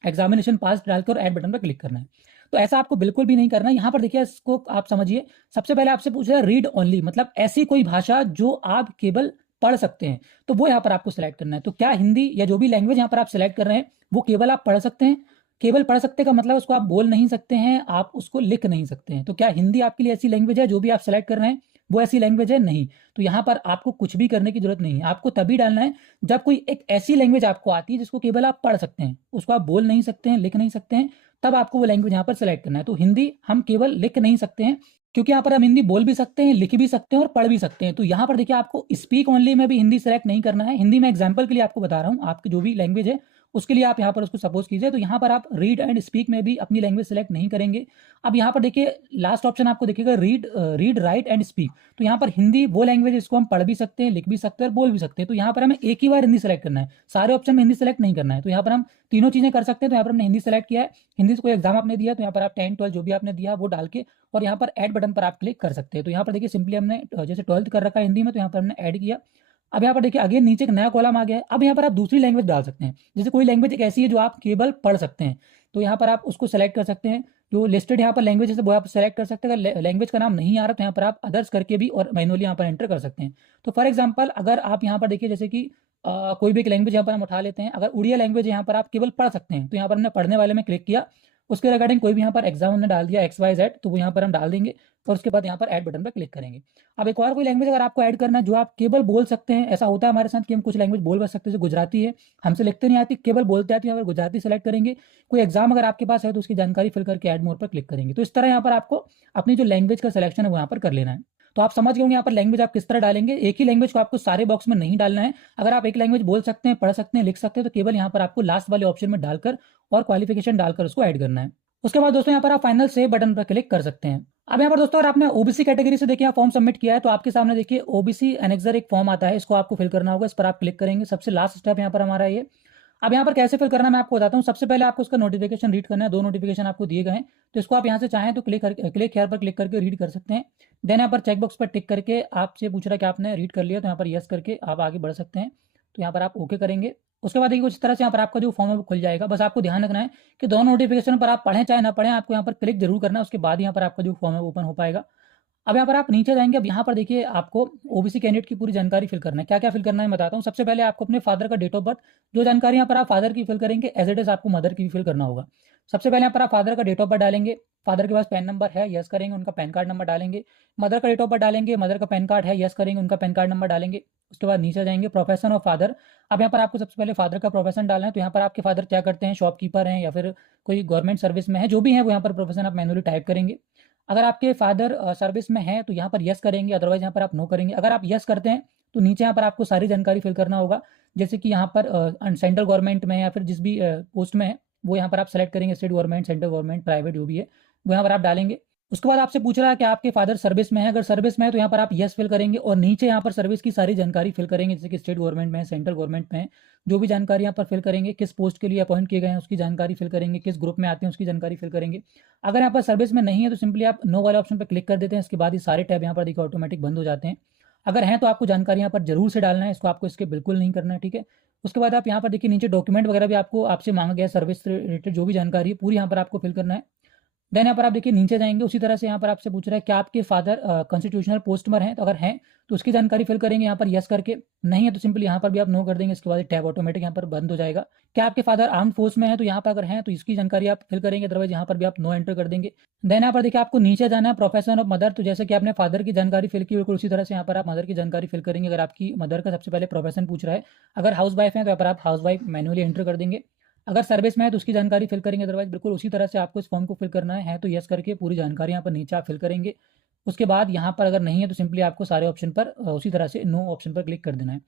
एग्जामिनेशन पास डालकर ऐड बटन पर क्लिक करना है। तो ऐसा आपको बिल्कुल भी नहीं करना है। यहाँ पर देखिए इसको आप समझिए, सबसे पहले आपसे पूछ रहा है रीड ओनली, मतलब ऐसी कोई भाषा जो आप केवल पढ़ सकते हैं, तो वो यहाँ पर आपको सिलेक्ट करना है। तो क्या हिंदी या जो भी लैंग्वेज यहाँ पर आप सिलेक्ट कर रहे हैं वो केवल आप पढ़ सकते हैं। केवल पढ़ सकते का मतलब उसको आप बोल नहीं सकते हैं, आप उसको लिख नहीं सकते हैं। तो क्या हिंदी आपके लिए ऐसी लैंग्वेज है जो भी आप सेलेक्ट कर रहे हैं वो ऐसी लैंग्वेज है? नहीं। तो यहाँ पर आपको कुछ भी करने की जरूरत नहीं है। आपको तभी डालना है जब कोई एक ऐसी लैंग्वेज आपको आती है जिसको केवल आप पढ़ सकते हैं, उसको आप बोल नहीं सकते हैं, लिख नहीं सकते हैं, तब आपको वो लैंग्वेज यहाँ पर सेलेक्ट करना है। तो हिंदी हम केवल लिख नहीं सकते हैं क्योंकि यहाँ पर हम हिंदी बोल भी सकते हैं, लिख भी सकते हैं और पढ़ भी सकते हैं। तो यहाँ पर देखिए आपको स्पीक ओनली में भी हिंदी सेलेक्ट नहीं करना है। हिंदी में एग्जाम्पल के लिए आपको बता रहा हूँ, आपकी जो भी लैंग्वेज है उसके लिए आप यहाँ पर उसको सपोज कीजिए, तो यहाँ पर आप रीड एंड स्पीक में भी अपनी लैंग्वेज सेलेक्ट नहीं करेंगे। अब यहाँ पर देखिए लास्ट ऑप्शन आपको दिखेगा रीड राइट एंड स्पीक। तो यहाँ पर हिंदी वो लैंग्वेज इसको हम पढ़ भी सकते हैं, लिख भी सकते हैं और बोल भी सकते हैं। तो यहाँ पर हमें एक ही बार हिंदी सेलेक्ट करना है, सारे ऑप्शन में हिंदी सेलेक्ट नहीं करना है। तो यहाँ पर हम तीनों चीजें कर सकते हैं। तो यहाँ पर हमने हिंदी सेलेक्ट किया है, हिंदी से कोई एग्जाम आपने दिया तो यहाँ पर आप 10 12 जो भी आपने दिया वो डाल के और यहाँ पर ऐड बटन पर आप क्लिक कर सकते हैं। तो यहाँ पर देखिए सिंपली हमने जैसे 12th कर रखा है हिंदी में, तो यहाँ पर हमने ऐड किया। अब यहाँ पर देखिए अगेन नीचे एक नया कॉलम आ गया है। अब यहाँ पर आप दूसरी लैंग्वेज डाल सकते हैं, जैसे कोई लैंग्वेज एक ऐसी है जो आप केवल पढ़ सकते हैं, तो यहाँ पर आप उसको सेलेक्ट कर सकते हैं। जो लिस्टेड यहाँ पर लैंग्वेज है वो आप सेलेक्ट कर सकते हैं। अगर लैंग्वेज का नाम नहीं आ रहा तो यहाँ पर आप अदर्स करके भी और मैनुअली यहाँ पर एंटर कर सकते हैं। तो फॉर एग्जाम्पल अगर आप यहाँ पर देखिए जैसे कि कोई भी एक लैंग्वेज यहाँ पर हम उठा लेते हैं, अगर उड़िया लैंग्वेज यहाँ पर आप केवल पढ़ सकते हैं, तो यहाँ पर हमने पढ़ने वाले में क्लिक किया, उसके रिगार्डिंग कोई भी यहाँ पर एग्जाम हमने डाल दिया XYZ, तो वो यहाँ पर हम डाल देंगे और उसके बाद यहाँ पर ऐड बटन पर क्लिक करेंगे। अब एक और कोई लैंग्वेज अगर आपको ऐड करना है जो आप केवल बोल सकते हैं, ऐसा होता है हमारे साथ कि हम कुछ लैंग्वेज बोल सकते हैं, जैसे गुजराती है, हमसे लिखते नहीं आती, केवल बोलते आती है, यहाँ पर गुजराती सेलेक्ट करेंगे। कोई एग्जाम अगर आपके पास है तो उसकी जानकारी फिल करके ऐड मोर पर क्लिक करेंगे। तो इस तरह यहाँ पर आपको अपनी जो लैंग्वेज का सिलेक्शन है वो यहाँ पर कर लेना है। तो आप समझ गए होंगे यहाँ पर लैंग्वेज आप किस तरह डालेंगे। एक ही लैंग्वेज को आपको सारे बॉक्स में नहीं डालना है। अगर आप एक लैंग्वेज बोल सकते हैं, पढ़ सकते हैं, लिख सकते हैं, तो केवल यहाँ पर आपको लास्ट वाले ऑप्शन में डालकर और क्वालिफिकेशन डालकर उसको ऐड करना है। उसके बाद दोस्तों यहाँ पर आप फाइनल सेव बटन पर क्लिक कर सकते हैं। अब यहाँ पर दोस्तों अगर आपने ओबीसी कैटेगरी से देखिए फॉर्म सबमिट किया है तो आपके सामने देखिए ओबीसी एनेक्सर एक फॉर्म आता है, इसको आपको फिल करना होगा। इस पर आप क्लिक करेंगे, सबसे लास्ट स्टेप यहाँ पर हमारा ये। अब यहाँ पर कैसे फिल करना है मैं आपको बताता हूँ। सबसे पहले आपको उसका नोटिफिकेशन रीड करना है, 2 नोटिफिकेशन आपको दिए गए हैं, तो इसको आप यहाँ से चाहें तो क्लिक हेयर पर क्लिक करके रीड कर सकते हैं। देन यहाँ पर चेकबॉक्स पर टिक करके आपसे पूछ रहा है कि आपने रीड कर लिया, तो यहाँ पर यस करके आप आगे बढ़ सकते हैं। तो यहाँ पर आप ओके करेंगे। उसके बाद देखिए कुछ तरह से यहाँ पर आपका जो फॉर्म है वो खुल जाएगा। बस आपको ध्यान रखना है कि दोनों नोटिफिकेशन पर आप पढ़ें चाहे ना पढ़ें, आपको यहाँ पर क्लिक जरूर करना है, उसके बाद यहाँ पर आपका जो फॉर्म है ओपन हो पाएगा। अब यहाँ पर आप नीचे जाएंगे। अब यहाँ पर देखिए आपको ओबीसी कैंडिडेट की पूरी जानकारी फिल करना है। क्या क्या फिल करना है मैं बताता हूँ। सबसे पहले आपको अपने फादर का डेट ऑफ बर्थ, जो जानकारी यहाँ पर आप फादर की फिल करेंगे एज इट इज आपको मदर की भी फिल करना होगा। सबसे पहले यहाँ पर आप फादर का डेट ऑफ बर्थ डालेंगे, फादर के पास पैन नंबर है, यस करेंगे, उनका पैन कार्ड नंबर डालेंगे। मदर का डेट ऑफ बर्थ डालेंगे, मदर का पैन कार्ड है, यस करेंगे, उनका पैन कार्ड नंबर डालेंगे। उसके बाद नीचे जाएंगे प्रोफेशन ऑफ फादर। अब यहाँ पर आपको सबसे पहले फादर का प्रोफेशन डालना है। तो यहाँ पर आपके फादर क्या करते हैं, शॉपकीपर हैं या फिर कोई गवर्नमेंट सर्विस में है, जो भी है वो यहाँ पर प्रोफेशन आप मैनुअली टाइप करेंगे। अगर आपके फादर सर्विस में है तो यहाँ पर यस करेंगे, अदरवाइज यहाँ पर आप नो करेंगे। अगर आप यस करते हैं तो नीचे यहाँ पर आपको सारी जानकारी फिल करना होगा, जैसे कि यहाँ पर सेंट्रल गवर्नमेंट में या फिर जिस भी पोस्ट में है वो यहाँ पर आप सेलेक्ट करेंगे, state government, central government, private जो भी है वो यहाँ पर आप डालेंगे। उसके बाद आपसे पूछ रहा है कि आपके फादर सर्विस में है, अगर सर्विस में है तो यहाँ पर आप यस फिल करेंगे और नीचे यहाँ पर सर्विस की सारी जानकारी फिल करेंगे, जैसे कि स्टेट गवर्नमेंट में है, सेंट्रल गवर्नमेंट में है, जो भी जानकारी यहाँ पर फिल करेंगे, किस पोस्ट के लिए अपॉइंट किए गए हैं उसकी जानकारी फिल करेंगे, किस ग्रुप में आते हैं उसकी जानकारी फिल करेंगे। अगर यहाँ पर सर्विस में नहीं है तो सिंपली आप नो वाले ऑप्शन पर क्लिक कर देते हैं। इसके बाद ये सारे टैब यहाँ पर देखिए ऑटोमेटिक बंद हो जाते हैं। अगर हैं तो आपको जानकारी यहाँ पर जरूर से डालना है, इसको आपको इसके बिल्कुल नहीं करना है, ठीक है। उसके बाद आप यहाँ पर देखिए नीचे डॉक्यूमेंट वगैरह भी आपको आपसे मांगा गया, सर्विस रिलेटेड जो भी जानकारी है पूरी यहाँ पर आपको फिल करना है। देन यहाँ पर आप देखिए नीचे जाएंगे, उसी तरह से यहाँ पर आपसे पूछ रहा है कि आपके फादर कॉन्स्टिट्यूशनल पोस्ट में हैं, तो अगर हैं तो उसकी जानकारी फिल करेंगे यहाँ पर यस करके, नहीं है तो सिंपली यहाँ पर भी आप नो कर देंगे। इसके बाद टैब ऑटोमेटिक यहाँ पर बंद हो जाएगा। क्या आपके फादर आर्म फोर्स में है, तो यहाँ पर अगर हैं तो इसकी जानकारी आप फिल करेंगे, अदरवाइज यहाँ पर भी आप नो एंटर कर देंगे। देन यहाँ पर देखिए आपको नीचे जाना है प्रोफेशन ऑफ मदर। तो जैसे कि आपने फादर की जानकारी फिल की बिल्कुल उसी तरह से यहाँ पर आप मदर की जानकारी फिल करेंगे। अगर आपकी मदर का सबसे पहले प्रोफेशन पूछ रहा है, अगर हाउस वाइफ है तो यहाँ पर आप हाउस वाइफ मैनुअली एंटर कर देंगे। अगर सर्विस में है तो उसकी जानकारी फिल करेंगे, अदरवाइज बिल्कुल उसी तरह से आपको इस फॉर्म को फिल करना है तो यस करके पूरी जानकारी यहाँ पर नीचे आप फिल करेंगे। उसके बाद यहाँ पर अगर नहीं है तो सिंपली आपको सारे ऑप्शन पर उसी तरह से नो ऑप्शन पर क्लिक कर देना है,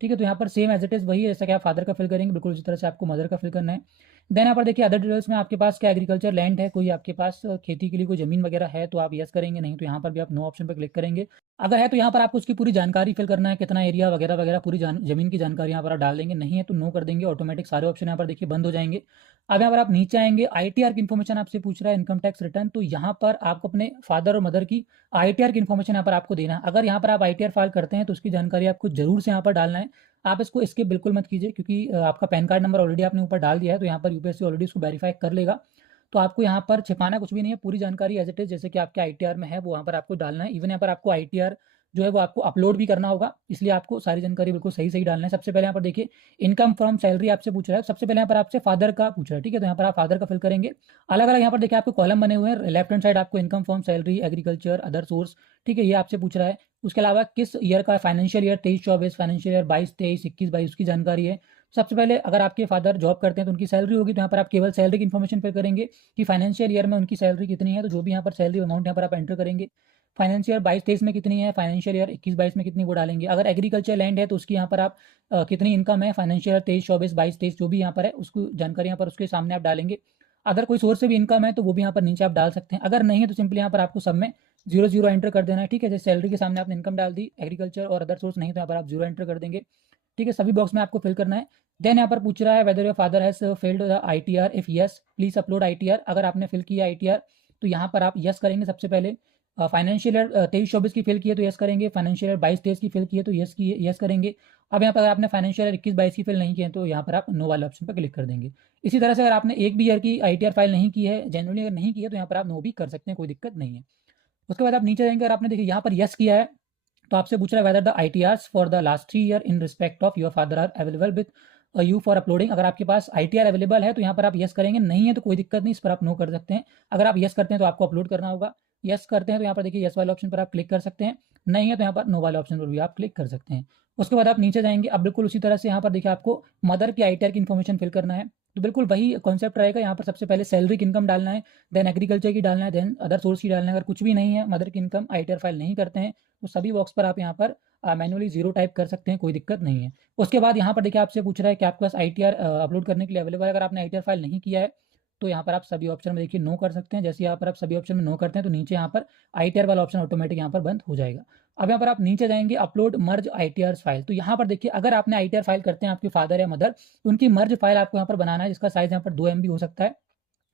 ठीक है। तो यहाँ पर सेम एज इट इज़ वही है, जैसा कि आप फादर का फिल करेंगे बिल्कुल उसी तरह से आपको मदर का फिल करना है। देन यहाँ पर देखिए अदर डिटेल्स में आपके पास क्या एग्रीकल्चर लैंड है, कोई आपके पास खेती के लिए कोई जमीन वगैरह है तो आप यस करेंगे, नहीं तो यहाँ पर भी आप नो ऑप्शन पर क्लिक करेंगे। अगर है तो यहाँ पर आपको उसकी पूरी जानकारी फिल करना है, कितना एरिया वगैरह वगैरह पूरी जमीन की जानकारी यहाँ पर आप डाल देंगे, नहीं है तो नो कर देंगे। ऑटोमेटिक सारे ऑप्शन यहाँ पर देखिए बंद हो जाएंगे। अब यहाँ पर आप नीचे आएंगे, आईटीआर की इन्फॉर्मेशन आपसे पूछ रहा है, इनकम टैक्स रिटर्न, तो यहाँ पर आपको अपने फादर और मदर की आईटीआर की इन्फॉर्मेशन यहाँ पर आपको देना है। अगर यहाँ पर आप आईटीआर फाइल करते हैं तो उसकी जानकारी आपको जरूर से यहाँ पर डालना है। आप इसको स्किप बिल्कुल मत कीजिए, क्योंकि आपका पैन कार्ड नंबर ऑलरेडी आपने ऊपर डाल दिया है, तो यहाँ पर यूपीएससी ऑलरेडी उसको वेरीफाई कर लेगा। तो आपको यहाँ पर छिपाना कुछ भी नहीं है, पूरी जानकारी एज इट इज जैसे कि आपके आईटीआर में है वो वहाँ पर आपको डालना है। इवन यहाँ पर आपको आईटीआर जो है वो आपको अपलोड भी करना होगा, इसलिए आपको सारी जानकारी बिल्कुल सही सही डालना है। सबसे पहले यहाँ पर देखिए इनकम फ्रॉम सैलरी आपसे पूछ रहा है, सबसे पहले यहाँ पर आपसे फादर का पूछ रहा है, ठीक है। तो यहाँ पर आप फादर का फिल करेंगे। अलग अलग यहाँ पर देखिए आपको कॉलम बने हुए हैं, लेफ्ट हैंड साइड आपको income from salary, agriculture, other source, ठीक है, ये आपसे पूछ रहा है। उसके अलावा किस ईयर का, फाइनेंशियल ईयर 23-24, फाइनेंशियल ईयर 22-23, 21-22 उसकी जानकारी है। सबसे पहले अगर आपके फादर जॉब करते हैं तो उनकी सैलरी होगी, तो यहाँ पर आप केवल सैलरी की इन्फॉर्मेशन फिल करेंगे कि फाइनेंशियल ईयर में उनकी सैलरी कितनी है, तो जो भी यहाँ पर सैलरी अमाउंट यहाँ पर आप एंटर करेंगे। फाइनेंशियल 22-23 में कितनी है, फाइनेंशियल ईयर 21-22 में कितनी वो डालेंगे। अगर एग्रीकल्चर लैंड है तो उसकी यहाँ पर आप कितनी इनकम है, फाइनेंशियल 23-24, 22-23 जो भी यहाँ पर है उसको जानकारी यहाँ पर उसके सामने आप डालेंगे। अगर कोई सोर्स से भी इनकम है तो वो भी यहाँ पर नीचे आप डाल सकते हैं। अगर नहीं है तो सिंपली यहाँ पर आपको सब में 0 एंटर कर देना है, ठीक है। जैसे सैलरी के सामने आपने इनकम डाल दी, एग्रीकल्चर और अदर सोर्स नहीं तो यहाँ पर आप 0 एंटर कर देंगे, ठीक है। सभी बॉक्स में आपको फिल करना है। देन यहाँ पर पूछ रहा है whether your father has failed the ITR, if yes please upload ITR। अगर आपने फिल किया ITR तो यहाँ पर आप यस करेंगे सबसे पहले। फाइनेंशियल ईयर 23-24 की फिल की है तो यस करेंगे, फाइनेंशियल ईयर 22-23 की फिल की है तो यस करेंगे। अब यहाँ पर अगर आपने फाइनेंशियल ईयर 21-22 की फिल नहीं की है तो यहाँ पर आप नो वाले ऑप्शन पर क्लिक कर देंगे। इसी तरह से अगर आपने एक भी ईयर की ITR फाइल नहीं की है, जनरली अगर नहीं की है तो यहाँ पर आप नो भी कर सकते हैं, कोई दिक्कत नहीं है। उसके बाद आप नीचे जाएंगे, अगर आपने देखिए यहाँ पर यस किया है तो आपसे पूछ रहा है whether the ITRs for the last 3 year in respect of your father are available with you for uploading. अगर आपके पास ITR अवेलेबल है तो यहाँ पर आप यस करेंगे, नहीं है तो कोई दिक्कत नहीं, इस पर आप नो कर सकते हैं। अगर आप यस करते हैं तो आपको अपलोड करना होगा, यस करते हैं तो यहाँ पर देखिए यस वाले ऑप्शन पर आप क्लिक कर सकते हैं, नहीं है तो यहाँ पर नो वाले ऑप्शन पर भी आप क्लिक कर सकते हैं। उसके बाद आप नीचे जाएंगे, अब बिल्कुल उसी तरह से यहाँ पर देखिए आपको मदर की ITR की इन्फॉर्मेशन फिल करना है। तो बिल्कुल वही कॉन्सेप्ट रहेगा, यहाँ पर सबसे पहले सैलरी की इनकम डालना है, देन एग्रीकल्चर की डालना है, देन अदर सोर्स की डालना है। अगर कुछ भी नहीं है, मदर की इनकम ITR फाइल नहीं करते हैं तो सभी बॉक्स पर आप यहाँ पर मैनुअली 0 टाइप कर सकते हैं, कोई दिक्कत नहीं है। उसके बाद यहाँ पर देखिए आपसे पूछ रहा है कि आपके पास ITR अपलोड करने के लिए अवेलेबल है। अगर आपने ITR फाइल नहीं किया है तो यहाँ पर आप सभी ऑप्शन में देखिए नो कर सकते हैं। जैसे यहाँ पर आप सभी ऑप्शन में नो करते हैं तो नीचे यहाँ पर ITR वाला ऑप्शन ऑटोमेटिक यहाँ पर बंद हो जाएगा। अब यहाँ पर आप नीचे जाएंगे, अपलोड मर्ज ITR फाइल। तो यहाँ पर देखिए अगर आपने ITR फाइल करते हैं आपके फादर या मदर तो उनकी मर्ज फाइल आपको यहाँ पर बनाना है, जिसका साइज यहाँ पर 2 MB हो सकता है।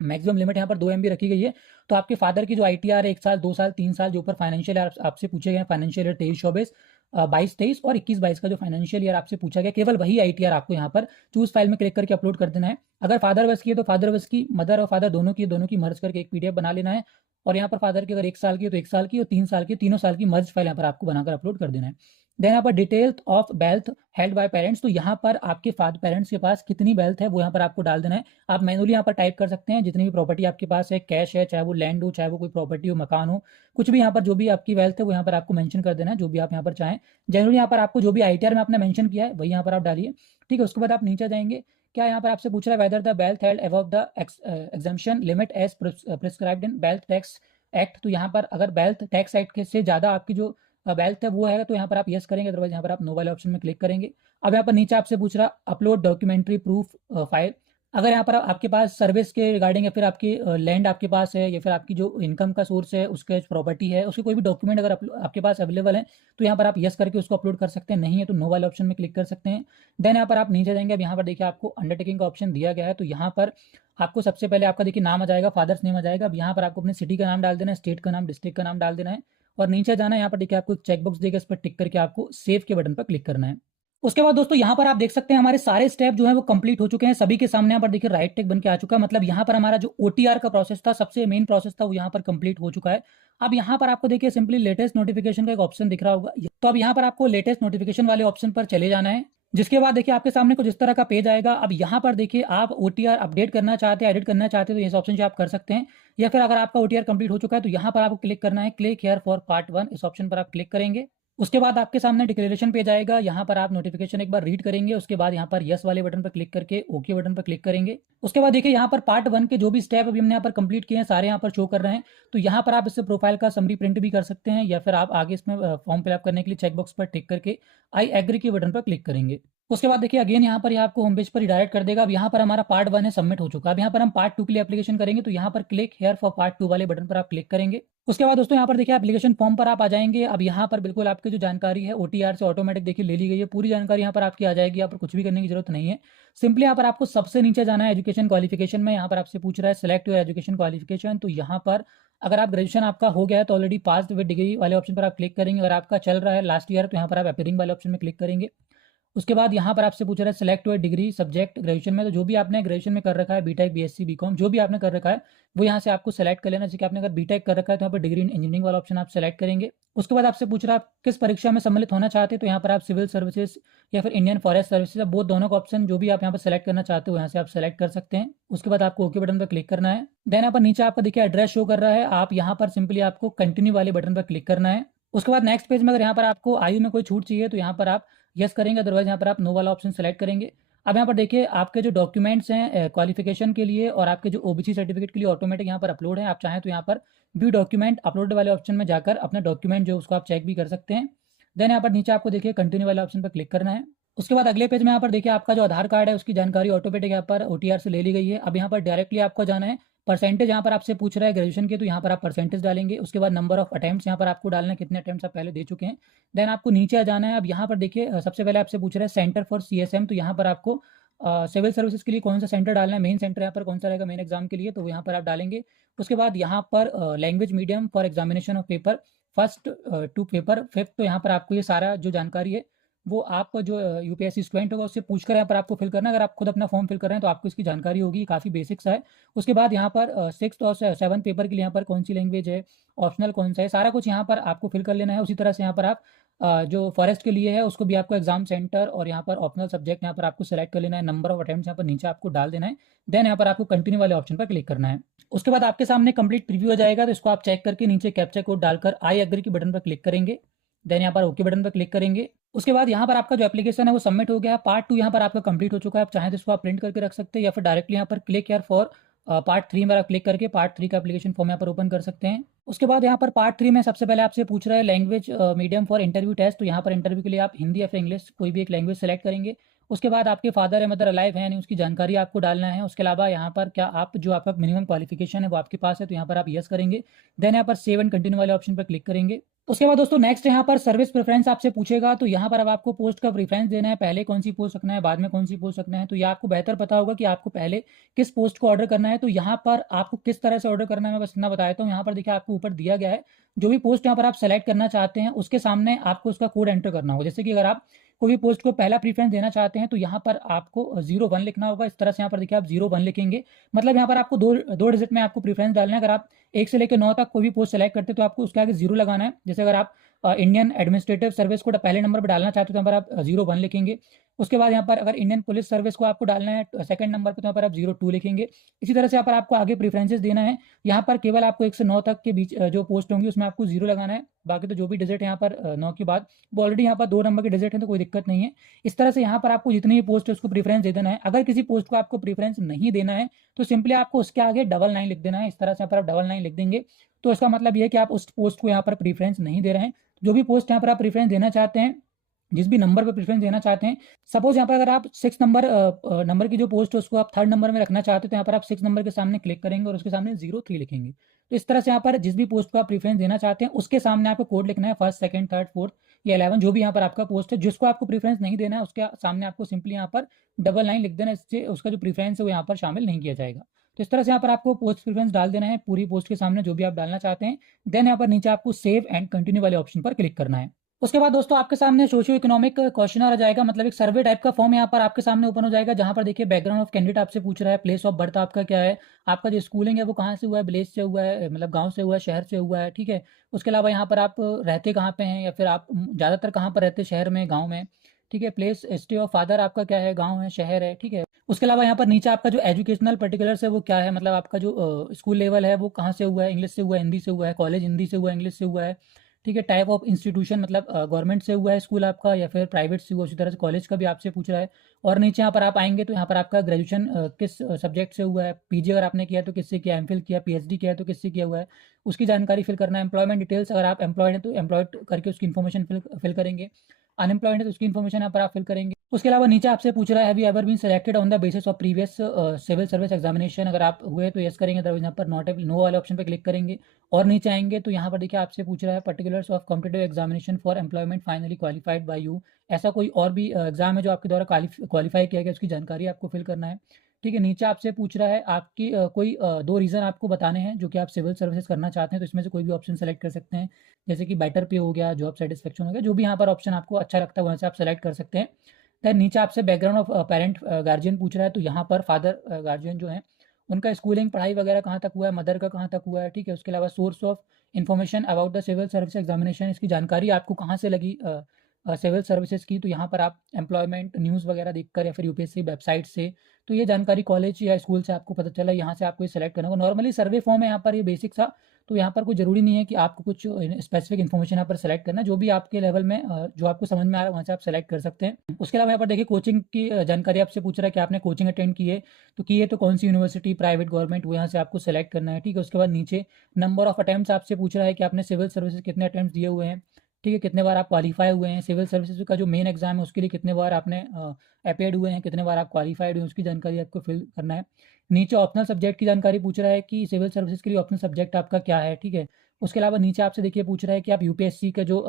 मैक्सिमम लिमिट यहाँ पर 2 MB रखी गई है। तो आपके फादर की जो ITR है 1 साल, 2 साल, 3 साल जो ऊपर फाइनेंशियल आपसे पूछे गए, फाइनेंशियल ईयर 23-24, 22-23 और 21-22 का जो फाइनेंशियल ईयर आपसे पूछा गया, केवल वही ITR आपको यहाँ पर चूज फाइल में क्लिक करके अपलोड कर देना है। अगर फादर वर्ष की है तो फादर वर्ष की, मदर और फादर दोनों की मर्ज करके एक PDF बना लेना है। और यहाँ पर फादर की अगर 1 साल की है तो 1 साल की और 3 साल की, तीनों साल की मर्ज फाइल यहाँ पर आपको बनाकर अपलोड कर देना है। देन यहाँ पर detail of wealth held by parents. तो यहाँ पर आपके पेरेंट्स के पास कितनी वेल्थ है वो यहाँ पर आपको डाल देना है। आप मैनुअली यहाँ पर टाइप कर सकते हैं, जितनी भी प्रॉपर्टी आपके पास है, कैश है, चाहे वो लैंड हो, चाहे वो कोई प्रॉपर्टी हो, मकान हो, कुछ भी यहाँ पर जो भी आपकी वेल्थ है वो यहाँ पर आपको मेंशन कर देना है, जो भी आप यहाँ पर चाहें। जनरली यहाँ पर आपको जो भी ITR में आपने मेंशन किया है वही यहाँ पर आप डालिए, ठीक है। उसके बाद आप नीचे जाएंगे, क्या यहाँ पर आपसे पूछ रहा है whether the wealth held above the exemption limit as prescribed in wealth tax act. तो यहाँ पर अगर वेल्थ टैक्स एक्ट से ज़्यादा आपकी जो वेल्थ है वो है तो यहाँ पर आप यस करेंगे, अदरवाइज यहाँ पर आप नो वाले ऑप्शन में क्लिक करेंगे। अब यहाँ पर नीचे आपसे पूछ रहा अपलोड डॉक्यूमेंट्री प्रूफ फाइल। अगर यहाँ पर आपके पास सर्विस के रिगार्डिंग या फिर आपकी लैंड आपके पास है या फिर आपकी जो इनकम का सोर्स है, उसके प्रॉपर्टी है, उसकी कोई भी डॉक्यूमेंट अगर आपके पास अवेलेबल है तो यहाँ पर आप यस करके उसको अपलोड कर सकते हैं, नहीं है तो नो वाले ऑप्शन में क्लिक कर सकते हैं। देन यहाँ पर आप नीचे जाएंगे, अब यहाँ पर देखिए आपको अंडरटेकिंग का ऑप्शन दिया गया है। तो यहाँ पर आपको सबसे पहले आपका देखिए नाम आ जाएगा, फादर्स नेम आ जाएगा। अब यहाँ पर आपको अपने सिटी का नाम डाल देना है, स्टेट का नाम, डिस्ट्रिक्ट का नाम डाल देना है और नीचे जाना है। यहाँ पर देखिए आपको एक चेकबॉक्स देगा, इस पर टिक करके आपको सेव के बटन पर क्लिक करना है। उसके बाद दोस्तों यहाँ पर आप देख सकते हैं हमारे सारे स्टेप जो है वो कंप्लीट हो चुके हैं, सभी के सामने यहाँ पर देखिए राइट टिक बन के आ चुका है। मतलब यहाँ पर हमारा जो OTR का प्रोसेस था, सबसे मेन प्रोसेस था, वो यहाँ पर कंप्लीट हो चुका है। अब यहाँ पर आपको देखिए सिंपली लेटेस्ट नोटिफिकेशन का एक ऑप्शन दिख रहा होगा, तो अब यहाँ पर आपको लेटेस्ट नोटिफिकेशन वाले ऑप्शन पर चले जाना है। जिसके बाद देखिए आपके सामने कुछ इस तरह का पेज आएगा। अब यहाँ पर देखिए आप OTR अपडेट करना चाहते हैं, एडिट करना चाहते हैं तो इस ऑप्शन से आप कर सकते हैं, या फिर अगर आपका OTR कंप्लीट हो चुका है तो यहाँ पर आपको क्लिक करना है, क्लिक हियर फॉर पार्ट 1, इस ऑप्शन पर आप क्लिक करेंगे। उसके बाद आपके सामने डिक्लेरेशन पेज आएगा, यहाँ पर आप नोटिफिकेशन एक बार रीड करेंगे। उसके बाद यहाँ पर यस वाले बटन पर क्लिक करके ओके बटन पर क्लिक करेंगे। उसके बाद देखिए यहाँ पर पार्ट 1 के जो भी स्टेप अभी हमने यहाँ पर कंप्लीट किए हैं सारे यहाँ पर शो कर रहे हैं। तो यहाँ पर आप इससे प्रोफाइल का समरी प्रिंट भी कर सकते हैं, या फिर आप आगे इसमें फॉर्म फिलअप करने के लिए चेकबॉक्स पर टिक करके आई एग्री के बटन पर क्लिक करेंगे। उसके बाद देखिए अगेन यहाँ पर आपको होम पेज पर रिडायरेक्ट कर देगा। अब यहाँ पर हमारा पार्ट 1 है, सबमिट हो चुका है। अब यहाँ पर हम पार्ट 2 के लिए एप्लीकेशन करेंगे, तो यहाँ पर क्लिक हेयर फॉर पार्ट 2 वाले बटन पर आप क्लिक करेंगे। उसके बाद दोस्तों यहाँ पर देखिए एप्लीकेशन फॉर्म पर आप आ जाएंगे। अब यहाँ पर बिल्कुल आपकी जो जानकारी है OTR से ऑटोमेटिक देखिए ले ली गई है, पूरी जानकारी यहाँ पर आपकी आ जाएगी, यहाँ पर कुछ भी करने की जरूरत नहीं है। सिंपली यहाँ पर आपको सबसे नीचे जाना है, एजुकेशन क्वालिफिकेशन में। यहाँ पर आपसे पूछ रहा है सिलेक्ट योर एजुकेशन क्वालिफिकेशन। तो यहाँ पर अगर आप ग्रेजुएशन आपका हो गया है तो ऑलरेडी पास विद डिग्री वाले ऑप्शन पर आप क्लिक करेंगे। अगर आपका चल रहा है लास्ट ईयर तो यहाँ पर आप अपीयरिंग वाले ऑप्शन में क्लिक करेंगे। उसके बाद यहाँ पर आपसे पूछ रहा है select your degree subject graduation में। तो जो भी आपने ग्रेजुएशन में कर रखा है, बीटेक, BSc, BCom, जो भी आपने कर रखा है वो यहाँ से आपको सेलेक्ट कर लेना। जैसे कि आपने अगर बीटेक कर रखा है तो यहाँ पर डिग्री इन इंजीनियरिंग वाला ऑप्शन आप सेलेक्ट करेंगे। उसके बाद आपसे पूछ रहा है आप किस परीक्षा में सम्मिलित होना चाहते हैं, तो यहाँ पर आप सिविल सर्विसेज या फिर इंडियन फॉरेस्ट सर्विसेज, बहुत दोनों का ऑप्शन जो भी आप यहाँ पर सेलेक्ट करना चाहते हो यहाँ से आप सेलेक्ट कर सकते हैं। उसके बाद आपको ओके बटन पर क्लिक करना है। देन यहाँ पर नीचे आपका देखिए एड्रेस शो कर रहा है, आप यहाँ पर सिंपली आपको कंटिन्यू वाले बटन पर क्लिक करना है। उसके बाद नेक्स्ट पेज में अगर यहाँ पर आपको आयु में कोई छूट चाहिए तो यहाँ पर आप यस करेंगे, अदरवाइज यहाँ पर आप नो वाला ऑप्शन सेलेक्ट करेंगे। अब यहाँ पर देखिए आपके जो डॉक्यूमेंट्स हैं क्वालिफिकेशन के लिए और आपके जो ओबीसी सर्टिफिकेट के लिए ऑटोमेटिक यहाँ पर अपलोड है। आप चाहें तो यहाँ पर व्यू डॉक्यूमेंट अपलोड वाले ऑप्शन में जाकर अपना डॉक्यूमेंट जो उसको आप चेक भी कर सकते हैं। देन यहाँ पर नीचे आपको देखिए कंटिन्यू वाले ऑप्शन पर क्लिक करना है। उसके बाद अगले पेज में यहाँ पर देखिए आपका जो आधार कार्ड है उसकी जानकारी ऑटोमेटिक यहाँ पर ओटीआर से ले ली गई है। अब यहाँ पर डायरेक्टली आपको जाना है, परसेंटेज यहाँ पर आपसे पूछ रहा है ग्रेजुएशन के, तो यहाँ पर आप परसेंटेज डालेंगे। उसके बाद नंबर ऑफ अटेम्प्ट्स यहाँ पर आपको डालना है, कितने अटेम्प्ट्स आप पहले दे चुके हैं। देन आपको नीचे आ जाना है। अब यहाँ पर देखिए सबसे पहले आपसे पूछ रहा है सेंटर फॉर सीएसएम, तो यहाँ पर आपको सिविल सर्विसेज के लिए कौन सा सेंटर डालना है, मेन सेंटर यहाँ पर कौन सा रहेगा मेन एग्जाम के लिए, तो यहाँ पर आप डालेंगे। उसके बाद यहाँ पर language medium for examination of paper first to paper fifth, तो यहाँ पर आपको ये सारा जो जानकारी है वो आप जो यूपीएससी स्टूडेंट होगा उससे पूछकर यहाँ पर आपको फिल करना है। अगर आप खुद अपना फॉर्म फिल कर रहे हैं तो आपको इसकी जानकारी होगी, काफ़ी बेसिक्स है। उसके बाद यहाँ पर सिक्स और सेवन पेपर के लिए यहाँ पर कौन सी लैंग्वेज है, ऑप्शनल कौन सा है, सारा कुछ यहाँ पर आपको फिल कर लेना है। उसी तरह से यहाँ पर आप जो फॉरेस्ट के लिए है उसको भी आपको एग्जाम सेंटर और यहाँ पर ऑप्शनल सब्जेक्ट यहाँ पर आपको सेलेक्ट कर लेना है, नंबर ऑफ अटेम्प्ट्स यहाँ पर नीचे आपको डाल देना है। देन यहाँ पर आपको कंटिन्यू वाले ऑप्शन पर क्लिक करना है। उसके बाद आपके सामने कंप्लीट प्रीव्यू आ जाएगा, तो इसको आप चेक करके नीचे कैप्चा कोड डालकर आई एग्री की बटन पर क्लिक करेंगे। देन यहाँ पर ओके बटन पर क्लिक करेंगे। उसके बाद यहाँ पर आपका जो एप्लीकेशन है वो सबमिट हो गया है। पार्ट 2 यहाँ पर आपका कंप्लीट हो चुका है। आप चाहें तो इसको आप प्रिंट करके रख सकते हैं या फिर डायरेक्टली यहाँ पर क्लिक यार फॉर पार्ट 3 में आप क्लिक करके पार्ट 3 का एप्लीकेशन फॉर्म यहाँ पर ओपन कर सकते हैं। उसके बाद यहाँ पर पार्ट 3 में सबसे पहले आपसे पूछ रहा है language medium for interview test, तो यहाँ पर इंटरव्यू के लिए आप हिंदी या फिर इंग्लिश कोई भी एक लैंग्वेज सेलेक्ट करेंगे। उसके बाद आपके फादर या मदर अलाइव है नहीं उसकी जानकारी आपको डालना है। उसके अलावा यहाँ पर क्या आप जो आपका मिनिमम क्वालिफिकेशन है वो आपके पास है, तो यहाँ पर आप यस करेंगे। देन यहाँ पर सेव एंड कंटिन्यू वाले ऑप्शन पर क्लिक करेंगे। उसके बाद दोस्तों नेक्स्ट यहाँ पर सर्विस प्रेफरेंस आपसे पूछेगा, तो यहाँ पर अब आपको पोस्ट का प्रेफरेंस देना है, पहले कौन सी पोस्ट रखना है बाद में कौन सी पोस्ट रखना है। तो ये आपको बेहतर पता होगा कि आपको पहले किस पोस्ट को ऑर्डर करना है। तो यहाँ पर आपको किस तरह से ऑर्डर करना है मैं बस इतना बताता हूँ। यहाँ पर देखिए आपको ऊपर दिया गया है, जो भी पोस्ट यहाँ पर आप सेलेक्ट करना चाहते हैं उसके सामने आपको उसका कोड एंटर करना होगा। जैसे कि अगर आप कोई भी पोस्ट को पहला प्रीफरेंस देना चाहते हैं तो यहाँ पर आपको 01 लिखना होगा। इस तरह से यहाँ पर देखिए आप 01 लिखेंगे, मतलब यहाँ पर आपको दो डिजिट में आपको प्रीफरेंस डालना है। अगर आप 1 से लेकर 9 तक कोई भी पोस्ट सेलेक्ट करते हैं तो आपको उसके आगे 0 लगाना है। जैसे अगर आप इंडियन एडमिनिस्ट्रेटिव सर्विस को पहले नंबर पर डालना चाहते हो तो यहाँ पर आप 01 लिखेंगे। उसके बाद यहाँ पर अगर इंडियन पुलिस सर्विस को आपको डालना है सेकंड नंबर पर तो यहाँ पर आप 02 लिखेंगे। इसी तरह से यहाँ पर आपको आगे प्रीफरेंसेस देना है। यहाँ पर केवल आपको 1 से 9 तक के बीच जो पोस्ट होंगी उसमें आपको 0 लगाना है। बाकी तो जो भी डिजिट है यहाँ पर 9 के बाद वो ऑलरेडी यहाँ पर 2 नंबर के डिजिट है तो कोई दिक्कत नहीं है। इस तरह से यहाँ पर आपको जितनी भी पोस्ट है उसको प्रीफरेंस दे देना है। अगर किसी पोस्ट को आपको प्रीफरेंस नहीं देना है तो सिंपली आपको उसके आगे 99 लिख देना है। इस तरह से यहाँ पर आप 99 लिख देंगे तो इसका मतलब ये है कि आप उस पोस्ट को यहाँ पर प्रीफरेंस नहीं दे रहे हैं। जो भी पोस्ट यहाँ पर आप प्रीफरेंस देना चाहते हैं, जिस भी नंबर पर प्रेफरेंस देना चाहते हैं, सपोज यहाँ पर अगर आप 6 नंबर की जो पोस्ट है उसको आप 3rd नंबर में रखना चाहते हैं तो यहाँ पर आप 6 नंबर के सामने क्लिक करेंगे और उसके सामने 03 लिखेंगे। तो इस तरह से यहाँ पर जिस भी पोस्ट को आप प्रेफरेंस देना चाहते हैं उसके सामने आपको कोड लिखना है, फर्स्ट सेकंड थर्ड फोर्थ या 11 जो भी यहाँ पर आपका पोस्ट है। जिसको आपको प्रेफरेंस नहीं देना है उसके सामने आपको सिंपली यहाँ पर 99 लिख देना, इससे उसका जो प्रेफरेंस है वो यहाँ पर शामिल नहीं किया जाएगा। तो इस तरह से यहाँ पर आपको पोस्ट प्रेफरेंस डाल देना है पूरी पोस्ट के सामने जो भी आप डालना चाहते हैं। देन यहाँ पर नीचे आपको सेव एंड कंटिन्यू वाले ऑप्शन पर क्लिक करना है। उसके बाद दोस्तों आपके सामने सोशियो इकोनॉमिक क्वेश्चनर आ जाएगा, मतलब एक सर्वे टाइप का फॉर्म यहाँ पर आपके सामने ओपन हो जाएगा, जहाँ पर देखिए बैकग्राउंड ऑफ कैंडिडेट आपसे पूछ रहा है, प्लेस ऑफ बर्थ आपका क्या है, आपका जो स्कूलिंग है वो कहाँ से हुआ है, विलेज से हुआ है मतलब गांव से हुआ है, शहर से हुआ है, ठीक है। उसके अलावा यहाँ पर आप रहते कहाँ पे हैं या फिर आप ज़्यादातर कहाँ पर रहते हैं, शहर में गाँव में, ठीक है। प्लेस स्टे ऑफ फादर आपका क्या है, गाँव है शहर है, ठीक है। उसके अलावा यहाँ पर नीचे आपका जो एजुकेशनल पर्टिकुलर्स है वो क्या है, मतलब आपका जो स्कूल लेवल है वो कहाँ से हुआ है, इंग्लिश से हुआ है, हिंदी से हुआ है, कॉलेज हिंदी से हुआ है, इंग्लिश से हुआ है, ठीक है। टाइप ऑफ इंस्टीट्यूशन मतलब गवर्नमेंट से हुआ है स्कूल आपका या फिर प्राइवेट से हुआ, उसी तरह से कॉलेज का भी आपसे पूछ रहा है। और नीचे यहाँ पर आप आएंगे तो यहाँ पर आपका ग्रेजुएशन किस सब्जेक्ट से हुआ है, पीजी अगर आपने किया तो किससे किया, एमफिल किया, पीएचडी किया तो किससे किया हुआ है, उसकी जानकारी फिल करना है। एम्प्लॉयमेंट डिटेल्स अगर आप एम्प्लॉयड हैं तो एम्प्लॉयड करके उसकी इन्फॉर्मेशन फिल करेंगे। अनएम्प्लॉयड है तो उसकी इन्फॉर्मेशन यहाँ पर आप फिल करेंगे। उसके अलावा नीचे आपसे पूछ रहा है have you ever been selected on the basis of previous civil service examination, अगर आप हुए तो यस करेंगे, अदरवाइज यहाँ पर नॉट नो वाले ऑप्शन पर क्लिक करेंगे। और नीचे आएंगे तो यहाँ पर देखिए आपसे पूछ रहा है particulars of competitive examination for employment finally qualified by you, ऐसा कोई और भी एग्जाम है जो आपके द्वारा क्वालिफाई किया गया, उसकी जानकारी आपको फिल करना है, ठीक है। नीचे आपसे पूछ रहा है आपकी कोई 2 रीज़न आपको बताने हैं जो कि आप सिविल सर्विसेज करना चाहते हैं, तो इसमें से कोई भी ऑप्शन सेलेक्ट कर सकते हैं, जैसे कि बेटर पे हो गया, जॉब सेटिस्फेक्शन हो गया, जो भी यहाँ पर ऑप्शन आपको अच्छा लगता है वहाँ से आप सेलेक्ट कर सकते हैं। देन नीचे आपसे बैकग्राउंड ऑफ पेरेंट गार्जियन पूछ रहा है, तो यहाँ पर फादर गार्जियन जो है उनका स्कूलिंग पढ़ाई वगैरह कहाँ तक हुआ है, मदर का कहाँ तक हुआ है, ठीक है। उसके अलावा source of information about the civil service examination, इसकी जानकारी आपको कहाँ से लगी, सिविल सर्विसेज की, तो यहाँ पर आप एम्प्लॉयमेंट न्यूज़ वगैरह देखकर या फिर यूपीएससी वेबसाइट से, तो ये जानकारी कॉलेज या स्कूल से आपको पता चला, यहाँ से आपको ये सेलेक्ट करना होगा। नॉर्मली सर्वे फॉर्म है यहाँ पर, ये बेसिक सा, तो यहाँ पर कोई ज़रूरी नहीं है कि आपको कुछ स्पेसिफिक इन्फॉर्मेशन यहाँ पर सेलेक्ट करना है। जो भी आपके लेवल में जो आपको समझ में आ रहा है वहाँ से आप सेलेक्ट कर सकते हैं। उसके अलावा यहाँ पर देखिए कोचिंग की जानकारी आपसे पूछ रहा है कि आपने कोचिंग अटेंड की है तो कौन सी यूनिवर्सिटी, प्राइवेट, गवर्नमेंट, वो यहाँ से आपको सेलेक्ट करना है। ठीक है, उसके बाद नीचे नंबर ऑफ अटेम्प्ट्स आपसे पूछ रहा है कि आपने सिविल सर्विसेज कितने अटेम्प्ट दिए हुए हैं। ठीक है, कितने बार आप क्वालिफाई हुए हैं, सिविल सर्विसेज का जो मेन एग्जाम है उसके लिए कितने बार आपने अपेयर्ड हुए हैं, कितने बार आप क्वालिफाइड हुए हैं, उसकी जानकारी आपको फिल करना है। नीचे ऑप्शनल सब्जेक्ट की जानकारी पूछ रहा है कि सिविल सर्विसेज के लिए ऑप्शनल सब्जेक्ट आपका क्या है। ठीक है, उसके अलावा नीचे आपसे देखिए पूछ रहा है कि आप यूपीएससी का जो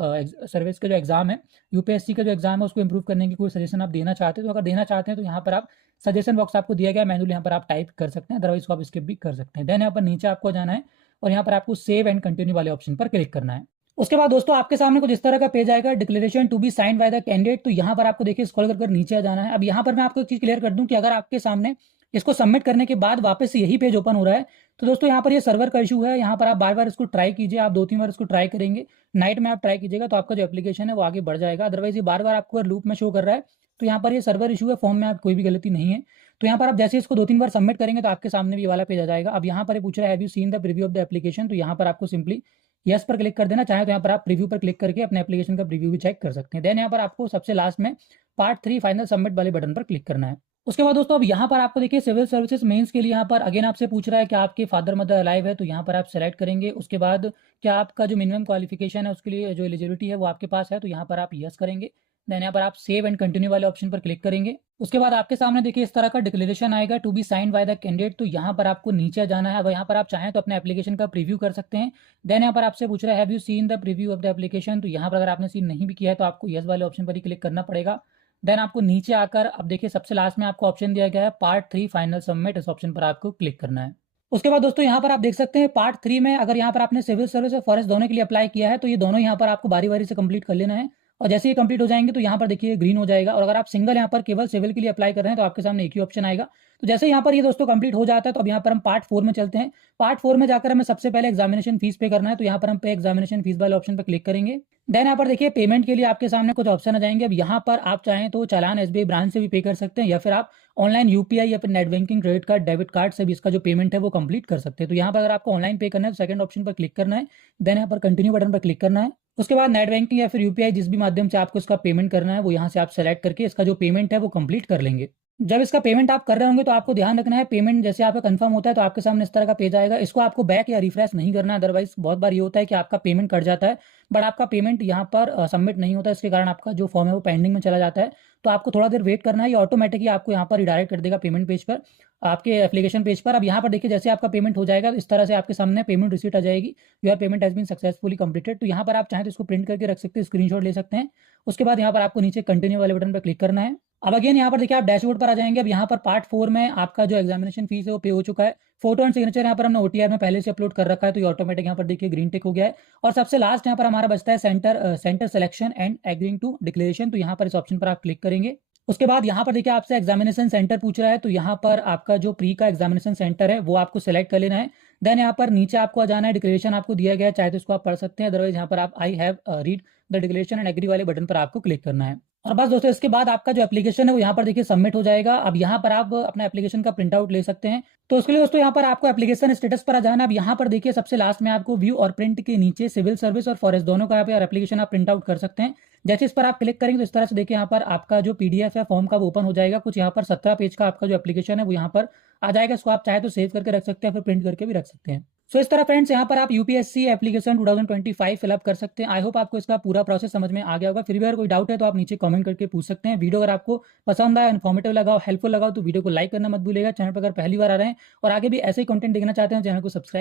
सर्विस का जो एग्जाम है, यूपीएससी का जो एग्जाम है उसको इंप्रूव करने की कोई सजेशन आप देना चाहते हैं, तो अगर देना चाहते हैं तो यहाँ पर आप सजेशन बॉक्स आपको दिया गया, मैनुअली यहाँ पर आप टाइप कर सकते हैं, अदरवाइज को आप स्किप भी कर सकते हैं। देन यहाँ पर नीचे आपको जाना है और यहाँ पर आपको सेव एंड कंटिन्यू वाले ऑप्शन पर क्लिक करना है। उसके बाद दोस्तों आपके सामने कुछ इस तरह का पेज आएगा, declaration to be signed by the candidate. तो यहाँ पर आपको देखिए स्क्रॉल कर नीचे आ जाना है। अब यहाँ पर मैं आपको एक चीज क्लियर कर दूं कि अगर आपके सामने इसको सबमिट करने के बाद वापस से यही पेज ओपन हो रहा है तो दोस्तों यहाँ पर ये सर्वर का इशू है। यहाँ पर आप बार बार इसको ट्राई कीजिए, आप 2-3 बार इसको ट्राई करेंगे, नाइट में आप ट्राई कीजिएगा तो आपका जो एप्लीकेशन है वो आगे बढ़ जाएगा। अदरवाइज ये बार बार आपको लूप में शो कर रहा है तो यहाँ पर ये सर्वर इशू है, फॉर्म में आप कोई भी गलती नहीं है। तो यहाँ पर आप जैसे इसको 2-3 बार सबमिट करेंगे तो आपके सामने भी ये वाला पेज आ जाएगा। अब यहाँ पर ये पूछ रहा है have you seen the preview of the application, तो यहाँ पर आपको सिंपली यस पर क्लिक कर देना। चाहे तो यहाँ पर आप प्रीव्यू पर क्लिक करके अपने एप्लीकेशन का प्रीव्यू भी चेक कर सकते हैं। देन यहाँ पर आपको सबसे लास्ट में पार्ट 3 फाइनल सबमिट वाले बटन पर क्लिक करना है। उसके बाद दोस्तों अब यहाँ पर आपको देखिए सिविल सर्विसेज मेंस के लिए यहाँ पर अगेन आपसे पूछ रहा है कि आपके फादर मदर अलाइव है, तो यहाँ पर आप सेलेक्ट करेंगे। उसके बाद क्या आपका जो मिनिमम क्वालिफिकेशन है उसके लिए जो एलिजिबिलिटी है वो आपके पास है, तो यहाँ पर आप यस करेंगे। देन यहाँ पर आप सेव एंड कंटिन्यू वाले ऑप्शन पर क्लिक करेंगे। उसके बाद आपके सामने देखिए इस तरह का डिक्लेरेशन आएगा to be signed by the candidate, तो यहाँ पर आपको नीचे जाना है। अब यहाँ पर आप चाहें तो अपने एप्लीकेशन का प्रीव्यू कर सकते हैं। देन यहाँ पर आपसे पूछ रहा है have you seen the preview of the application, तो यहाँ पर अगर आपने सीन नहीं भी किया है तो आपको यस वाले ऑप्शन पर ही क्लिक करना पड़ेगा। देन आपको नीचे आकर अब देखिए सबसे लास्ट में आपको ऑप्शन दिया गया है पार्ट 3 फाइनल सबमिट, इस ऑप्शन पर आपको क्लिक करना है। उसके बाद दोस्तों यहाँ पर आप देख सकते हैं पार्ट 3 में अगर यहाँ पर आपने सिविल सर्विस और फॉरेस्ट दोनों के लिए अप्लाई किया है तो ये दोनों यहाँ पर आपको बारी बारी से कंप्लीट कर लेना है। और जैसे ये कंप्लीट हो जाएंगे तो यहाँ पर देखिए ग्रीन हो जाएगा। और अगर आप सिंगल यहाँ पर केवल सिविल के लिए अप्लाई कर रहे हैं तो आपके सामने एक ही ऑप्शन आएगा। तो जैसे यहाँ पर ये दोस्तों कंप्लीट हो जाता है तो अब यहाँ पर हम पार्ट 4 में चलते हैं। पार्ट 4 में जाकर हमें सबसे पहले एग्जामिनेशन फीस पे करना है, तो यहाँ पर हम पे एग्जामिनेशन फीस वाले ऑप्शन पर क्लिक करेंगे। देन यहाँ पर देखिए पेमेंट के लिए आपके सामने कुछ ऑप्शन आ जाएंगे। अब यहाँ पर आप चाहें तो चालान एसबीआई ब्रांच से भी पे कर सकते हैं या फिर आप ऑनलाइन यूपीआई या फिर net banking, credit card, debit card से भी इसका जो पेमेंट है वो कंप्लीट कर सकते हैं। तो यहाँ पर अगर आपको ऑनलाइन पे करना है तो सेकंड ऑप्शन पर क्लिक करना है। देन यहाँ पर कंटिन्यू बटन पर क्लिक करना है। उसके बाद नेट बैंकिंग या फिर यूपीआई जिस भी माध्यम से आपको इसका पेमेंट करना है वो यहाँ से आप सेलेक्ट करके इसका जो पेमेंट है वो कंप्लीट कर लेंगे। जब इसका पेमेंट आप कर रहे होंगे तो आपको ध्यान रखना है पेमेंट जैसे आपका कंफर्म होता है तो आपके सामने इस तरह का पेज आएगा। इसको आपको बैक या रिफ्रेश नहीं करना है, अदरवाइज बहुत बार ये होता है कि आपका पेमेंट कट जाता है बट आपका पेमेंट यहाँ पर सबमिट नहीं होता, इसके कारण आपका जो फॉर्म है वो पेंडिंग में चला जाता है। तो आपको थोड़ा देर वेट करना है, ये ऑटोमेटिकली आपको यहाँ पर रिडायरेक्ट कर देगा पेमेंट पेज पर, आपके एप्लीकेशन पेज पर। अब यहाँ पर देखिए जैसे आपका पेमेंट हो जाएगा तो इस तरह से आपके सामने पेमेंट रिसीट आ जाएगी, your payment has been successfully completed. तो यहाँ पर आप चाहें तो इसको प्रिंट करके रख सकते हैं, स्क्रीनशॉट ले सकते हैं। उसके बाद यहाँ पर आपको नीचे कंटिन्यू वाले बटन पर क्लिक करना है। अब अगेन यहाँ पर देखिए आप डैशबोर्ड पर आ जाएंगे। अब यहाँ पर पार्ट 4 में आपका जो एग्जामिनेशन फीस है वो पे हो चुका है। फोटो एंड सिग्नेचर यहाँ पर हमने ओटीआर में पहले से अपलोड कर रखा है तो ये ऑटोमेटिक यहाँ पर देखिए ग्रीन टिक हो गया है। और सबसे लास्ट यहाँ पर हमारा बचता है centre selection and agreeing to declaration, तो यहाँ पर इस ऑप्शन पर आप क्लिक करेंगे। उसके बाद यहाँ पर देखिए आपसे एग्जामिनेशन सेंटर पूछ रहा है, तो यहाँ पर आपका जो प्री का एग्जामिनेशन सेंटर है वो आपको सेलेक्ट कर लेना है। देन यहाँ पर नीचे आपको आ जाना है, डिक्लेरेशन आपको दिया गया है, चाहे तो इसको आप पढ़ सकते हैं, अदरवाइज यहाँ पर आप I have read the declaration and agree वाले बटन पर आपको क्लिक करना है। और बस दोस्तों इसके बाद आपका जो एप्लीकेशन है वो यहाँ पर देखिए सबमिट हो जाएगा। अब यहाँ पर आप अपना एप्लीकेशन का प्रिंट आउट ले सकते हैं। तो उसके लिए दोस्तों यहाँ पर आपको एप्लीकेशन स्टेटस पर आ जाना। अब यहाँ पर देखिए सबसे लास्ट में आपको व्यू और प्रिंट के नीचे सिविल सर्विस और फॉरेस्ट दोनों का यहाँ पे एप्लीकेशन आप प्रिंट आउट कर सकते हैं। जैसे इस पर आप क्लिक करेंगे तो इस तरह से देखिए यहाँ पर आपका जो पीडीएफ है फॉर्म का वो ओपन हो जाएगा। कुछ यहाँ पर 17 पेज का आपका जो एप्लीकेशन है वो यहाँ पर आ जाएगा। इसको आप चाहे तो सेव करके रख सकते हैं, फिर प्रिंट करके भी रख सकते हैं। सो इस तरह फ्रेंड्स यहाँ पर आप यूपीएससी एप्लीकेशन 2025 फिलअप कर सकते हैं। आई होप आपको इसका पूरा प्रोसेस समझ में आ गया होगा। फिर भी अगर कोई डाउट है तो आप नीचे कमेंट करके पूछ सकते हैं। वीडियो अगर आपको पसंद आया, इन्फॉर्मेटिव लगा, हेल्पफुल लगा तो वीडियो को लाइक करना मत भूलिएगा। चैनल पर अगर पहली बार आ रहे हैं और आगे भी ऐसे ही कंटेंट देखना चाहते हैं चैनल को सब्सक्राइब